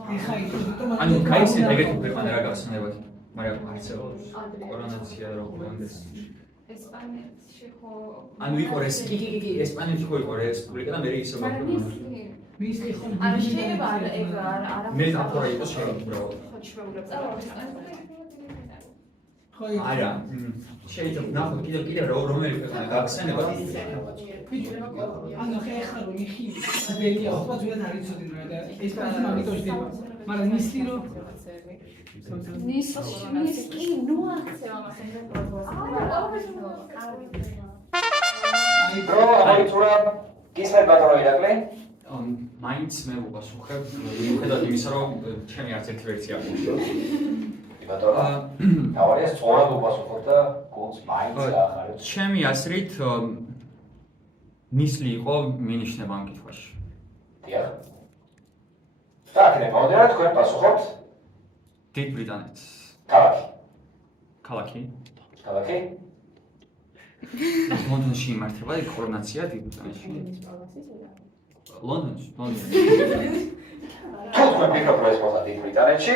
ანუ кайსე ეგეთი ქვეყანა რა გახსნებათ? მაგრამ არსებობს კორონაცია როგორ ესპანეთში ხო ანუ იყო კი ესპანეთში ხო იყო რესპუბლიკა და მე ისე მისლი ხომ არა შეიძლება არა მე ახლა იყო შეიძლება ხო ჩვეულებრივ არა შეიძლება ნახოთ კიდევ რომელი ქვეყანა გაგხსენება ანუ ხეხა რომ იხი ბელია ხო ზუსტად არ იცოდნენ რა და ეს პასი მაგითო შეიძლება მაგრამ მისლი რომ ნისკი ნუ აქცევ ამას დრო ამოიწურა გისმენთ ბატონო ირაკლი მაინც მე უპასუხებ მიუხედავად იმისა რომ ჩემი არც ერთი ვერსია აქვს ბატონო თავარია სწორად უპასუხოთ და გულს მაინც ახარებს ჩემი აზრით ნისლი იყო მინიშნება ამ კითხვაში დიახ და აქ მოდერა თქვენ პასუხობთ დიდ ბრიტანეთს ქალაქი ქალაქი ლონდონში იმართება კორონაცია დიდ ბრიტანეთში ლონდონში თუ თქვენ ფიქრობთ რომ ეს მოხდა დიდ ბრიტანეთში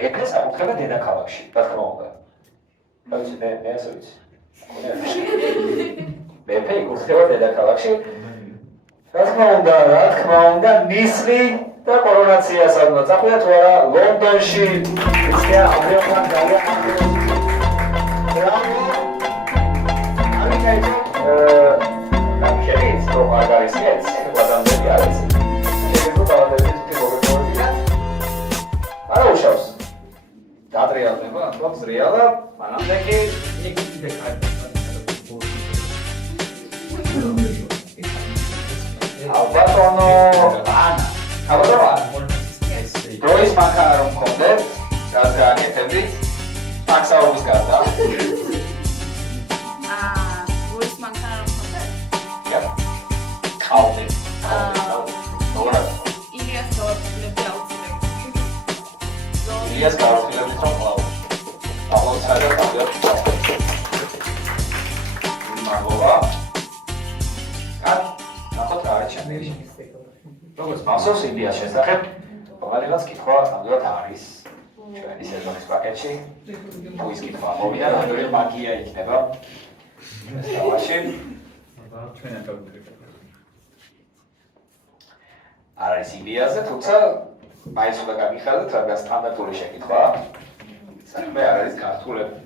მეფეს აკუთრება დედაქალაქში რა თქმა უნდა ვიცი მე ასე ვიცი მეფე იკუთრება დედაქალაქში რა თქმა უნდა ნისლი და კორონაცია სადღაც ახვია თუ არა ლონდონში ისე აბრეობთან ძალიან ბრავო არის კაი ნახეთ რომ არ არის ეს ბატონები არის ეს ბატონები თვითონ არა უშავს დატრიალდება ახლა ზრიალა მანამდე კი იქით ბატონო ანა აბა დროის მანქანა რომ მქონდეთ რაც გააკეთებდით ტაქსაურის გარდა დროის მანქანა რომ მქონდეთ ყავდი ილიას გავაფრთხილებდი აუცილებლად ილიას გავაფრთხილებდი რომ ყავდი აბა მაგოვა ნახოთ რა არის ჩემი როგორც მასოს იდეას შესახებ რომელიღაც კითხვა ნამდვილად არის ჩვენი სეზონის პაკეტში თუ ის კითხვა მოვიდა რამდენი მაგია იქნება ეს თამაში ჩვენ არ გავუკეთებთ არ არის იდეაზე თუმცა მაინც უნდა გაგიხადოთ რადგან სტანდარტული შეკითხვაა საქმე არ არის ქართულები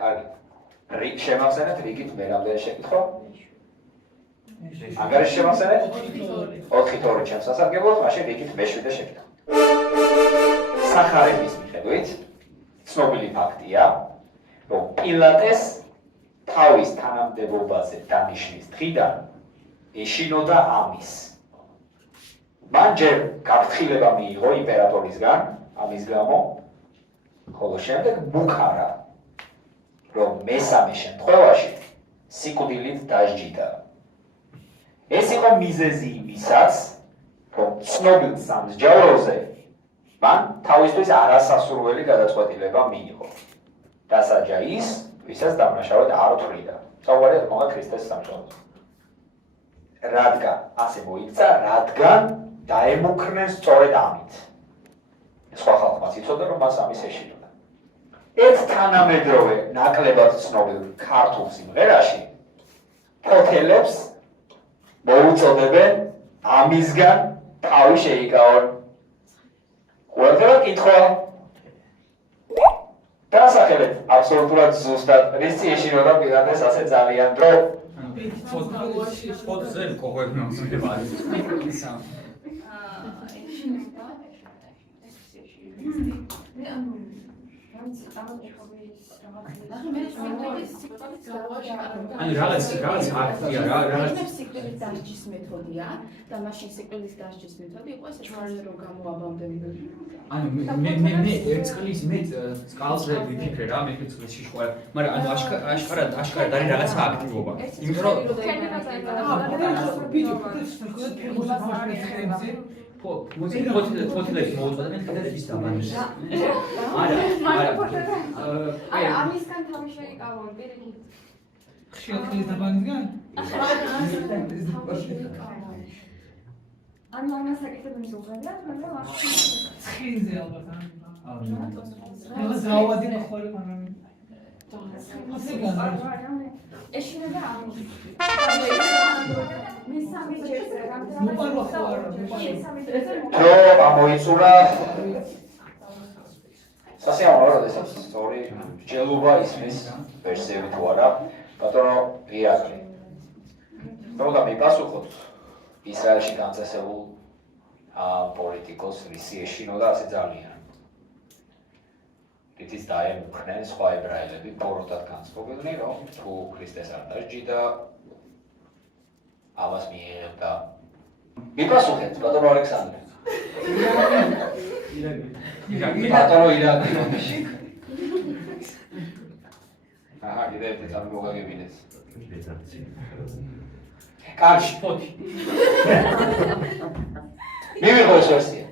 კარგი რიგ შემახსენეთ რიგით მე რამდენი შეკითხვა ანგარიში შემახსენეთ 4-2 ჩემს სასარგებლოდ მაშინ რიგით მე-7 შეკითხვა სახარების მიხედვით ცნობილი ფაქტია რომ პილატეს თავის თანამდებობაზე დანიშნის დღიდან ეშინოდა ამის მან ჯერ გაფრთხილება მიიღო იმპერატორისგან ამის გამო ხოლო შემდეგ ბუქარა რომ მესამე შემთხვევაში სიკვდილით დასჯიდა ეს იყო მიზეზი იმისაც რომ ცნობილ სამსჯავროზე მან თავისთვის არასასურველი გადაწყვეტილება მიიღო დასაჯა ის ვისაც დამნაშავედ არ თვლიდა საუბარია თქმა უნდა ქრისტეს სამშობლოზე რადგან ასე მოიქცა რადგან დაემუქრნენ სწორედ ამით სხვა ხალხმაც იცოდა რომ მას ამის ეშინოდა ერთ თანამედროვე ნაკლებად ცნობილ ქართულ სიმღერაში ფოთელებს მოუწოდებენ ამისგან თავი შეიკავონ ყველგან კითხვა დასახელეთ აბსოლუტურად ზუსტად რის ეშინოდა პილატეს ასე ძალიან დრო ფოტოზე კოღებნა შეიძლება არის ანუ რაღაც აქტია რაღაც სიკვდილის დასჯის მეთოდია და მაშინ სიკვდილის დასჯის მეთოდი იყო ესე რომ გამოაბამდნენ ანუ მე ერთ წლის მე წყალზე ვიფიქრე რა მე წლის შეხვა მაგრამ ანუ აშკარად არის რაღაცა აქტივობა იმიტომ რომ ფოთლებს მოუწოდებენ ხედების დამანს არა ამისგან თავი შეიკავონ პირიქით ხშირად ხელის დამანისგან ანუ ამას აკეთებენ ზოგადად, მაგრამ არ ცხინზე ალბათ რა ზავადი მოხვალე მაგრამ ეშინება ამ მესამე ჯერზე რო ამოიწურა სასიამოვნო როდესაც სწორი ჯელობა ისმის ვერსიები თუ არა ბატონო ირაკლი როდა მიპასუხოთ ისრაელში განცესებულ პოლიტიკოს რისი ეშინოდა ასე ძალიან ითის დაემუქრნენ სხვა ებრაელები ბოროტად განწყობილნი რომ თუ ქრისტეს არ დასჯიდა ამას მიიღებდა მიპასუხეთ ბატონო ალექსანდრე ბატონო ირაკლი აჰა კიდევ ერთი წამი მოგაგებინეს კარგი შფოთი მივიღო ეს ვერსია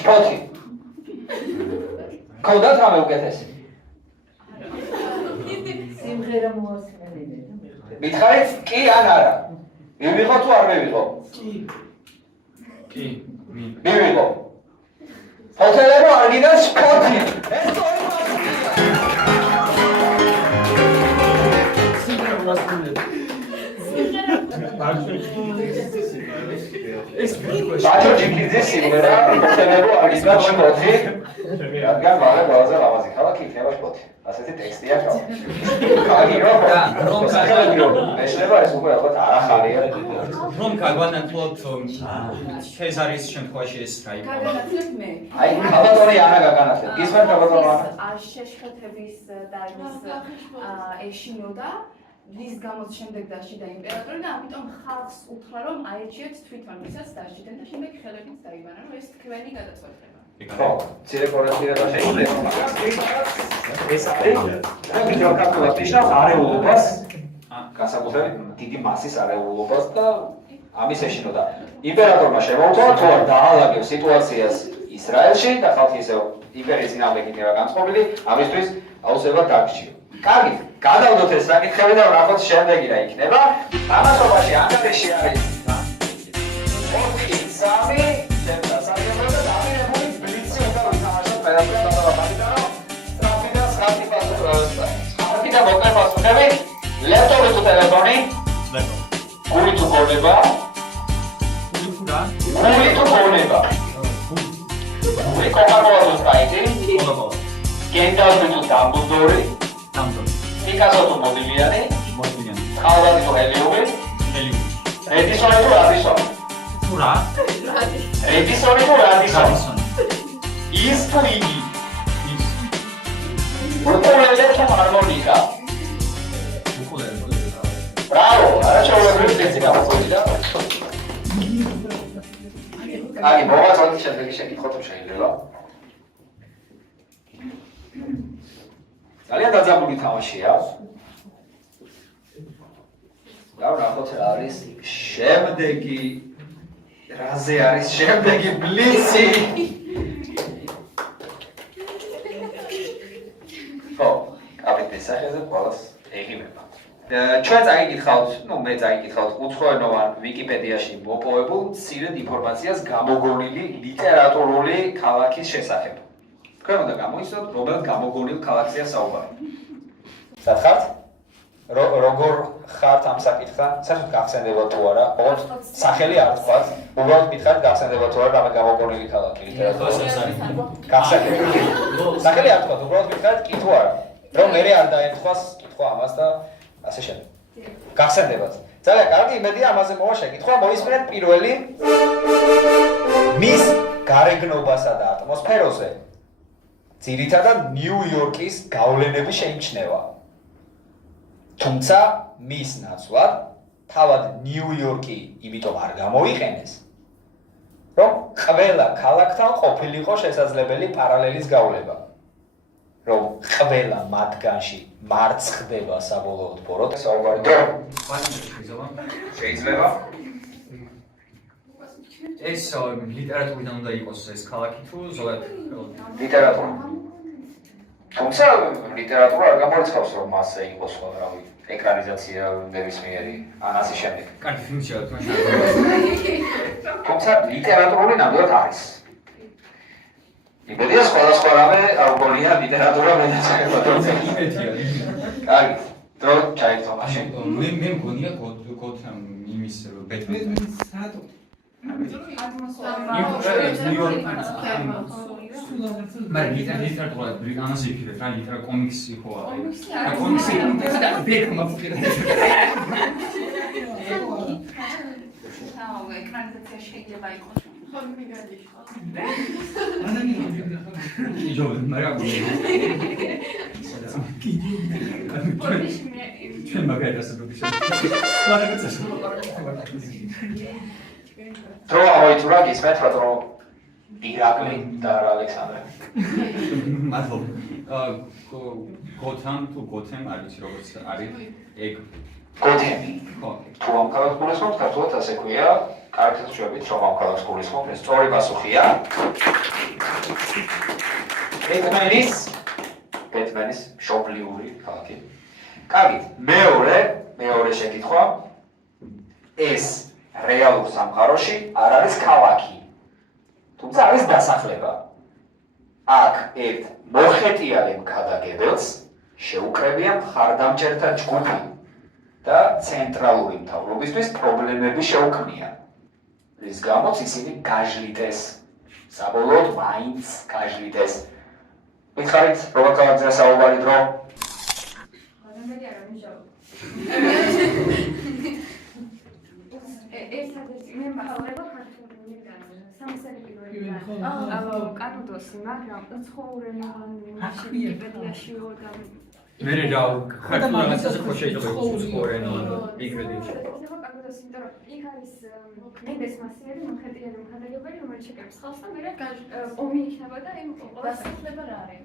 შფოთი ქონდათ რამე უკეთესი სიმღერა მოასმენინე მითხარით კი ან არა მივიღო თუ არ მივიღო კი მივიღო ჰოთელერო არგინას შფოთი ეს თოი ბაჭო ჯიქიძის სიმღერა ჰოთელერო არგინას შფოთი რადგან მალე ყველაზე ლამაზი ქალაქი იქნება შფოთი ასეთი ტექსტია კარგი რომ ეშლება ეს უკვე ალბათ არ ახალია რომ გაგვანათლოთ ცეზარის შემთხვევაში ეს რა იყო გაგანათლებ მე აი კაბატონი არა გაგანათლებ გისმენთ კაბატონო არ შეშფოთების და იმის ეშინოდა ვის გამოც შემდეგ დასჯიდა იმპერატორი და ამიტომ ხალხს უთხრა რომ აეჩიეთ თვითონ ვისაც დასჯდნენ და შემდეგ ხელებით დაიბანა რომ ეს თქვენი გადაწყვეტილება ხო, ცირე კორექტირება შეიძლება, მაგრამ ეს არის რა კაპიტალად ნიშნავს არეულობას, განსაკუთრებით დიდი მასის არეულობას და ამის ეშინოდა. იმპერატორმა შემოუწოდა თუ არ დაალაგებს სიტუაციას ისრაელში და ხალხი ისევ იმპერიის წინააღმდეგ იქნება განწყობილი, ამისთვის აუცილებლად დაგრჩიო. კარგი, გადავდოთ ეს საკითხები და ვნახოთ შემდეგი რა იქნება. ამასობაში ანგარიში არის 4 ლეპტოპი თუ ტელეფონი? გული თუ გონება? გული თუ გონება? გული კოკაკოლა საიტი? გენდალი თუ დამბლდორი? პიკასო თუ მოდილიანი? ხალხი თუ ელიოვი? ედისონი თუ რადისონი? ედისონი თუ რადისონი? ის თუ იგი? უკულელე თუ ჰარმონიკა? Bravo, ara ჩაულებრივი ტექსტი გამოწვევიდა. აი, მოვაწოდეთ შემდეგი შეკითხვა თუ შეიძლება. ძალიან დაძაბული თამაშია. და ვნახოთ რა არის შემდეგი რაზე არის შემდეგი ბლიცი. ხო, კაპიტნის სახეზე ყველას ეგიმება. ჩვენ წაიგითხავთ, მე წაიგითხავთ უცხოენოვან ვიკიპედიაში მოპოვებულ მცირედ ინფორმაციას გამოგონილი ლიტერატურული ქალაქის შესახებ. თქვენ უნდა გამოიცნოთ, რომელ გამოგონილ ქალაქზეა საუბარი. სათხართ? როგორ ხართ ამ საკითხთან? საერთოდ გახსენდება თუ არა? ოღონდ სახელი არ თქვათ, უბრალოდ მითხარით გახსენდება თუ არა რამე გამოგონილი ქალაქი ლიტერატურული. გახსენდება. სახელი არ თქვათ, უბრალოდ მითხარით კი თუ არა. რომ მე არ დაემთხვას კითხვა ამას და ასე შემდეგ. გახსენდებათ. ძალიან კარგი, იმედია ამაზე მოვა შეკითხვა, მოისმენთ პირველი მის გარეგნობასა და ატმოსფეროზე. ძირითადად ნიუ-იორკის გავლენები შეიმჩნევა. თუმცა მის ნაცვლად თავად ნიუ-იორკი იმიტომ არ გამოიყენეს, რომ ყველა ქალაქთან ყოფილიყო შესაძლებელი პარალელის გავლება. რომ ყველა მათგანში მარცხდება საბოლოოდ ბოროტე საუბარი დრო. შეიძლება? ეს ლიტერატურიდან უნდა იყოს ეს ქალაქი თუ ზოგადად? ლიტერატურა. თუმცა ლიტერატურა არ გამორიცხავს რომ მასზე იყოს რავი ეკრანიზაცია ნებისმიერი ან ასე შემდეგ. კარგი ფილმია თუმცა თუმცა ლიტერატურული ნამდვილად არის. იმედია სხვადასხვა რამე აღგონია ლიტერატურა მეტად იმედია. კარგი, დრო ჩაიგდო მაშინ. მე მგონია გოთამ იმის ბეტმენი. რატო? მაგრამ ლიტერატურა ამაზე ვიქილებ რა ლიტერატურა კომიქსი ხო არა? კომიქსი ეკრანიზაცია შეიძლება იყოს. იჯობ, მაგრამ ჩვენ მაგას დრო ამოიწურა გისმენთ რომ ირაკლი და ალექსანდრე. მადლობა. გოთამ თუ გოთემ არის როგორც არის ეგ გოთემი. ხო. თუ ამ ქალაქს გულისხმობთ, ქართულად ასე ქვია, კარგად ხვდებით რომ ამ ქალაქს გულისხმობთ, ეს სწორი პასუხია. ბეტმენის მშობლიური ქალაქი. კარგი, მეორე შეკითხვა. ეს რეალურ სამყაროში არ არის ქალაქი. თუმცა არის დასახლება. აქ ერთ მოხეტიალე მქადაგებელს შეუკრებია მხარდამჭერთა ჯგუფი და ცენტრალური მთავრობისთვის პრობლემები შეუქმნიან. რის გამოც ისინი გაჟლიტეს. საბოლოოდ მაინც გაჟლიტეს. მითხარით, როგორ გავაგზავნე საუბარი დრო? ერთადერთი მე მახსოვდება ქართული სამსერი პირველი კანონდოსი, მაგრამ უცხოურენოვანი ვიკიპედიაშიო და მე რა ქართულ რაღაცაზე ხო შეიძლება უცხოურენოვანი ვიკიპედიაში. ეხლა კანონდოსი, იმიტომ რომ იქ არის ნებეს მასიერი, მოხეტიალე მქადაგებელი, რომელიც შეკრებს ხალხს და მე ომი იქნება და იმ დასახლება რა არის?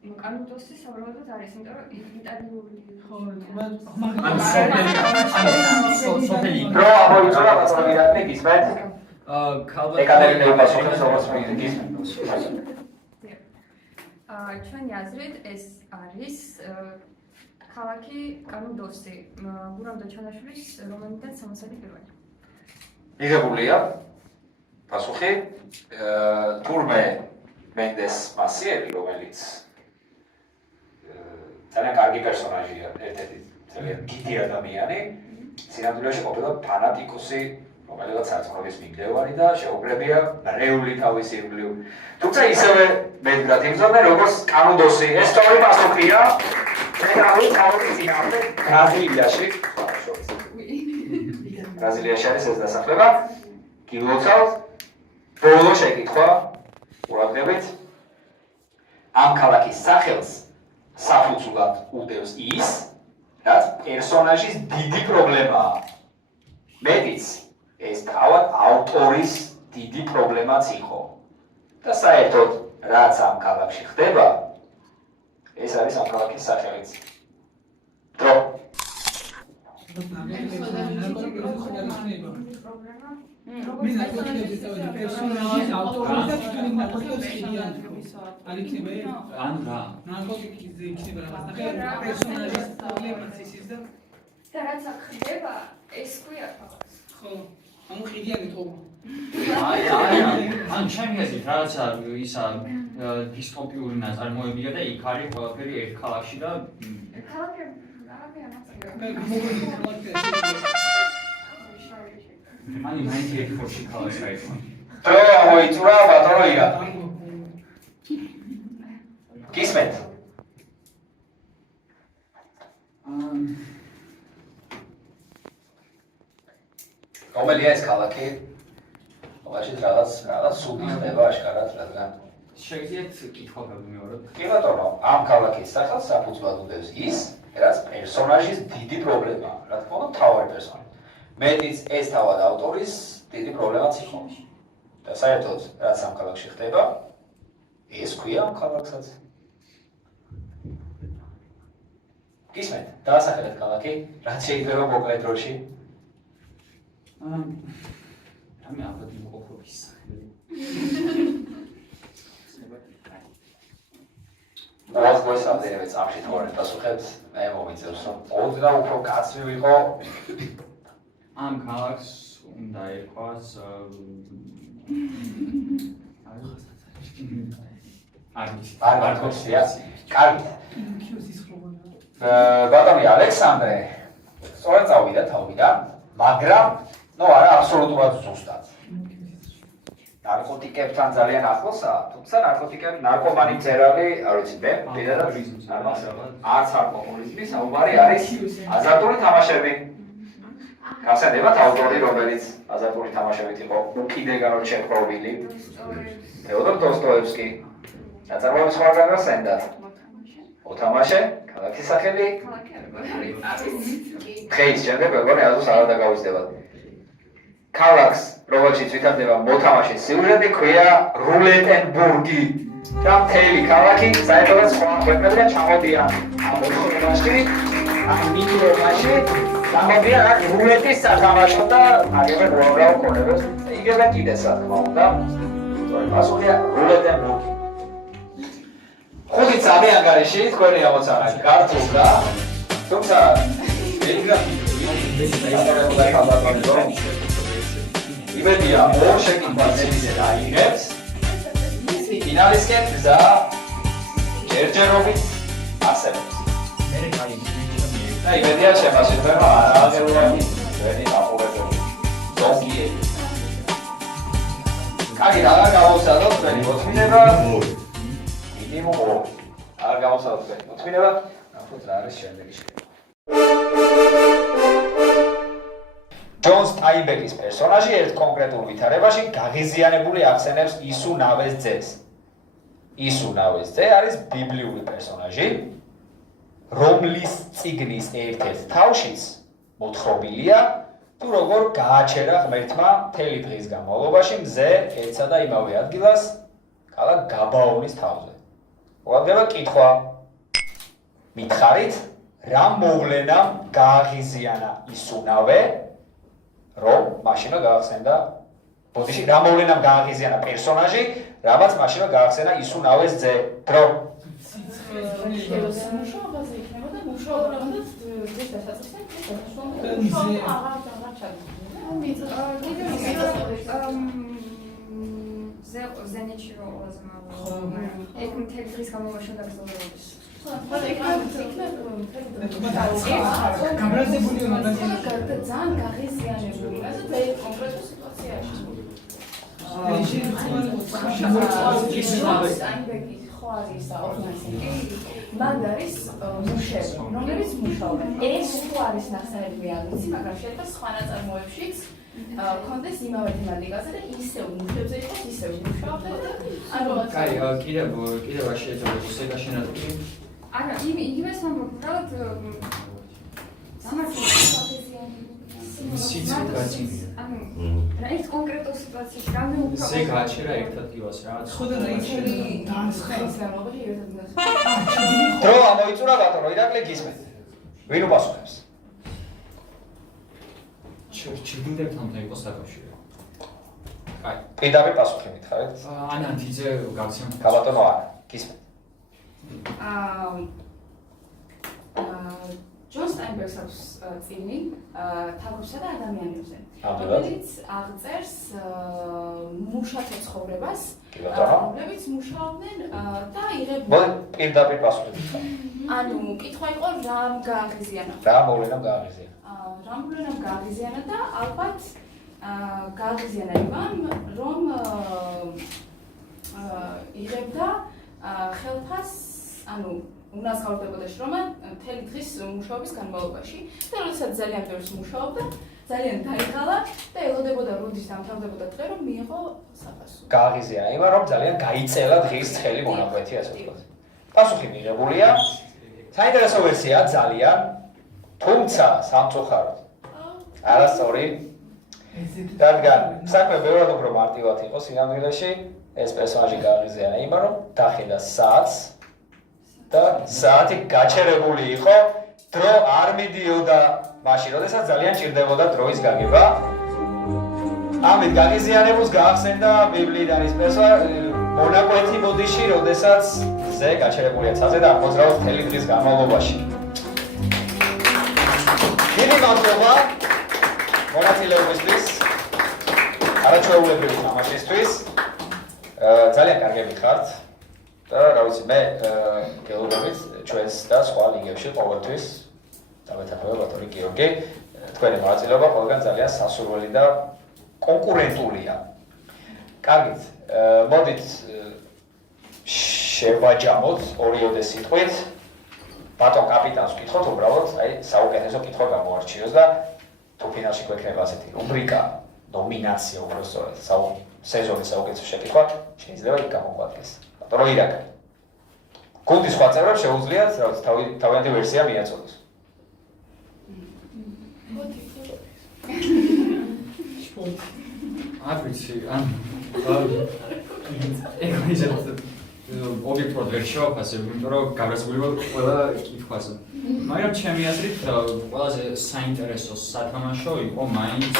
კანონდოსი საბოლოოდ არის, იმიტომ რომ იტალიური სოფელი დრო ამოიწურა ბატონო ირაკლი გისმენთ? ეკადემიური პასუხის როგორც გისმენთ. ჩვენი აზრით ეს არის ქალაქი კანონდოსი, გურამ დაჩანაშვილის რომანიდან 61. მიღებულია პასუხი თურმე მენდეს მასიერი, რომელიც ძალიან კარგი პერსონაჟია, ერთ-ერთი ძალიან დიდი ადამიანი, სინამდვილეში ყოფილა ფანატიკოსი, რომელიღაც სარწმუნოების მიმდევარი და შეუგრებია რეული თავის ირგვლივ. თუმცა ისევე მეტად იმზადნენ, როგორც კანონდოსი. ეს სწორი პასუხია. ფედერალური კანონის წინააღმდეგ ბრაზილიაში არის ეს დასახლება. გილოცავთ. ბოლო შეკითხვა. ყურადღებით. ამ ქალაქის სახელს საფუძვლად უდევს ის, რაც პერსონაჟის დიდი პრობლემაა. მეტიც, ეს თავად ავტორის დიდი პრობლემაც იყო. და საერთოდ, რაც ამ ქალაქში ხდება, ეს არის ამ ქალაქის სახელიც. დრო. მე ნარკოტიკებზე წავედი პერსონაჟის ავტორი და თვითონ ნარკოტიკებს ხიდიან. არ იქნება ეს? ან რა? ნარკოტიკებზე იქნება რაღაც და პერსონაჟის პრობლემაც ისიც და რაც აქ ხდება, ეს ქვია ქალაქს. ხო, ანუ ხიდიანი თქო. ან ჩემი აზრით რაღაცა ისა დისტოპიური ნაწარმოებია და იქ არის ყველაფერი ერთ ქალაქში და ქალაქი ამაცია. მე მოგონი ქალაქი მანი 98-ში ქალაქს აიყვან. დრო ამოიწურა ბატონო ირაკლი. გისმენთ? რომელია ეს ქალაქი? რომელშიც რაღაც სული ხდება აშკარად, რადგან შეგიძლიათ კითხვა გამიმეოროთ? კი ბატონო, ამ ქალაქის სახელს საფუძვლად უდევს ის, რაც პერსონაჟის დიდი პრობლემაა, რა თქმა უნდა, მთავარი პერსონაჟი. მეტიც ეს თავად ავტორის დიდი პრობლემაც იყო. და საერთოდ, რაც ამ ქალაქში ხდება, ეს ქვია ამ ქალაქსაც. გისმენთ, დაასახელეთ ქალაქი, რაც შეიძლება მოკლე დროში. რამე ალბათ იმყოფობის სახელი. ყოველს გვესავდერებე წამში თუ არ პასუხებს, მე მომიწევს, რომ ოდნა უფრო კაცრი ვიყო. ამ ქალაქს უნდა ერქვას არ გქონია. კარგი. ბატონი ალექსანდრე, სწორად წავიდა თავიდან, მაგრამ არა აბსოლუტურად ზუსტად. ნარკოტიკებთან ძალიან ახლოსაა, თუმცა ნარკომანი მწერალი, არ ვიცი, მე პირადად არც ალკოჰოლიზმი, საუბარი არის აზარტული თამაშები. გასაგებად ავტორი, რომელიც აზარტული თამაშებით იყო უკიდეგანოდ შეპყრობილი, თეოდორ დოსტოევსკი. ნაწარმოების ხმარგან გასცემდათ. მოთამაშე, ქალაქის სახელი. დღეის შემდეგ მეგონი აზრს არ დაგავიწყდებათ. ქალაქს, რომელშიც ვითარდება მოთამაშის სიუჟეტი, ქვია რულეტენბურგი. და მთელი ქალაქი საერთოდ სხვა ქვეყნებიდან ჩამოდიან ამ მოთამაშში, ამ მიკრომაში, გამოდიან აქ რულეტის სათამაშო და აგებენ უამრავ ქონებას. იგებენ კიდეც რა თქმა უნდა. პასუხია რულეტენბურგი. ხუთი წამი ანგარიში, თქვენი ამოცანა გართულდა, თუმცა იმედია ორ შეკითხვას დაიგებს, ფინალისკენ გზა ჯერჯერობით არსებობს. და იმედია შემაშინდება არაღელვანი თქვენი დაყურებელი ზოგიერი. კარგი, რა გავუსადოთ თქვენი მოთმინება. არ გამოსავთ თქვენი მოთმინება, ნახოთ რა არის შემდეგი შეკითხვა. ჯონ სტაინბეკის პერსონაჟი ერთ კონკრეტულ ვითარებაში გაღიზიანებული ახსენებს ისუნავეს ძეს. ისუნავეს ძე არის ბიბლიური პერსონაჟი, რომლის წიგნის ერთ-ერთ თავშიც მოთხრობილია, თუ როგორ გააჩერა ღმერთმა მთელი დღის განმავლობაში მზე ერთსა და იმავე ადგილას, ქალაქ გაბაონის თავზე. მოგვიყვება კითხვა. მითხარით, რა მოვლენამ გააღიზიანა ისუნავე, რომ მაშინო გაახსენდა, ბოდიში, რა მოვლენამ გააღიზიანა პერსონაჟი, რამაც მაშინო გაახსენა ისუნავეს ძე. დრო. მუშაობაზე იქნება და მუშაობა უნდა ძეს დასაწყისად ზენიჩირო ოზმავა. ეგ მთელი დღის განმავლობაში უნდა გასწავლდეს. გაბრაზებული მაგაზია. ძალიან გაღიზიანებული. ასე და კონკრეტულ სიტუაციაში. სტაინბეკის ხო არის ოფნასი. მაგ არის მუშები, რომლებიც მუშაობენ. ეს თუ არის ნახსენები არ ვიცი, მაგრამ შეიძლება სხვა ნაწარმოებშიც კონდეს იმავე თემატიკაზე და ისევ მუშებზე იყოს, ისევ მუშაობენ და ანუ კაი, კიდევ რა შეიძლება შეგაშენოთ? არა, იგივე სამბობ, უბრალოდ ანუ რა ერთ კონკრეტულ სიტუაციაში რამე უფრო ზე გააჩერა ერთ ადგილას რაღაც. ხოდა დაიწერა განსხვავების განმავლობაში ერთ ადგილას. დრო ამოიწურა ბატონო, ირაკლი გისმენთ. ვინ უპასუხებს? ჩრდილდებთან უნდა იყოს საკავშირო. კაი. პირდაპირ პასუხი მითხარით? ანანტიძე გაქცევთ. გაბატონო არა, გისმენთ. ჯონ სტაინბეკს აქვს წიგნი თაგვებსა და ადამიანებზე, ამდენად? რომელიც აღწერს მუშათა ცხოვრებას, კი ბატონო. რომლებიც მუშაობდნენ და იღებდნენ. მოდი პირდაპირ პასუხი მითხარ. ანუ კითხვა იყო რამ გააღიზიანა. რა მოვლენამ გააღიზიანა? რა მოვლენამ გააღიზიანა და ალბათ გააღიზიანა იმამ, რომ იღებდა ხელფას, ანუ უნაზღაურდებოდა შრომა მთელი დღის მუშაობის განმავლობაში და როდესაც ძალიან ბევრს მუშაობდა, ძალიან დაიღალა და ელოდებოდა როდის დამთავრდებოდა დღე, რომ მიიღო საფასური. გააღიზიანა იმან, რომ ძალიან გაიწელა დღის ცხელი მონაკვეთი, ასე ვთქვათ. პასუხი მიღებულია. საინტერესო ვერსია ძალიან, თუმცა სამწუხაროდ არასწორი. რადგან საქმე ბევრად უფრო მარტივად იყო სინამდვილეში, ეს პერსონაჟი გააღიზიანა იმან, რომ დახედა საათს და საათი გაჩერებული იყო, დრო არ მიდიოდა მაშინ, როდესაც ძალიან ჭირდებოდა დროის გაგება. ამით გაღიზიანებულს გაახსენდა ბიბლიიდან ის მონაკვეთი ბოდიში, როდესაც სპორტისზე, გაჩერებულია ცაზე და მოძრაობს მთელი დღის განმავლობაში. დიდი მადლობა მონაწილეობისთვის, არაჩვეულებრივი თამაშისთვის. ძალიან კარგები ხართ და რა ვიცი მე გეუბნებით ჩვენს და სხვა ლიგებში ყოველთვის დავეთანხმება ბატონი გიორგი თქვენი მონაწილეობა ყველგან ძალიან სასურველი და კონკურენტულია. კარგით, მოდით შევაჯამოთ ორიოდე სიტყვით. ბატონ კაპიტანს ვკითხოთ უბრალოდ, აი საუკეთესო კითხვა გამოარჩიოს და თუ ფინალში გვექნება ასეთი რუბრიკა, ნომინაცია უბრალოდ სეზონის საუკეთესო შეკითხვა შეიძლება იქ გამოგვადგეს. ბატონო ირაკ. გუნდის სხვა წევრებს შეუძლიათ თავიანთი ვერსია მიაწოდოს. არ ვიცი, ეგრეჟეთ ობიექტურად ვერ შევაფასებ, იმიტომ რომ გავრცელებული ვარ ყველა კითხვაზე. მაგრამ ჩემი აზრით ყველაზე საინტერესო სათამაშო იყო მაინც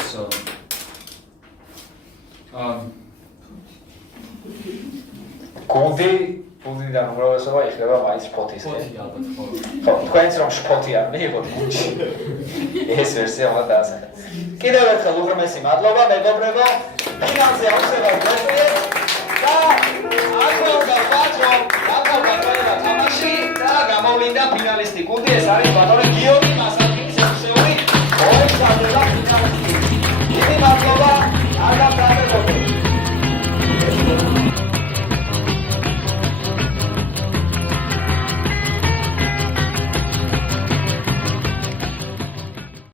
გუნდიდან უმრავლესობა იხდება მაინც ფოთისკენ. ხო, თქვენც რომ შფოთი არ მიიღოთ გუნდში. ეს ვერსია უნდა დაასახელოს. კიდევ ერთხელ უღრმესი მადლობა მეგობრებო. ფინალზე ავსებავ გასწრეთ და აკროვდა პატრო, აკროვდა ყველა თამაში და გამოვლინდა ფინალისტი გუნდი, ეს არის ბატონი გიორგი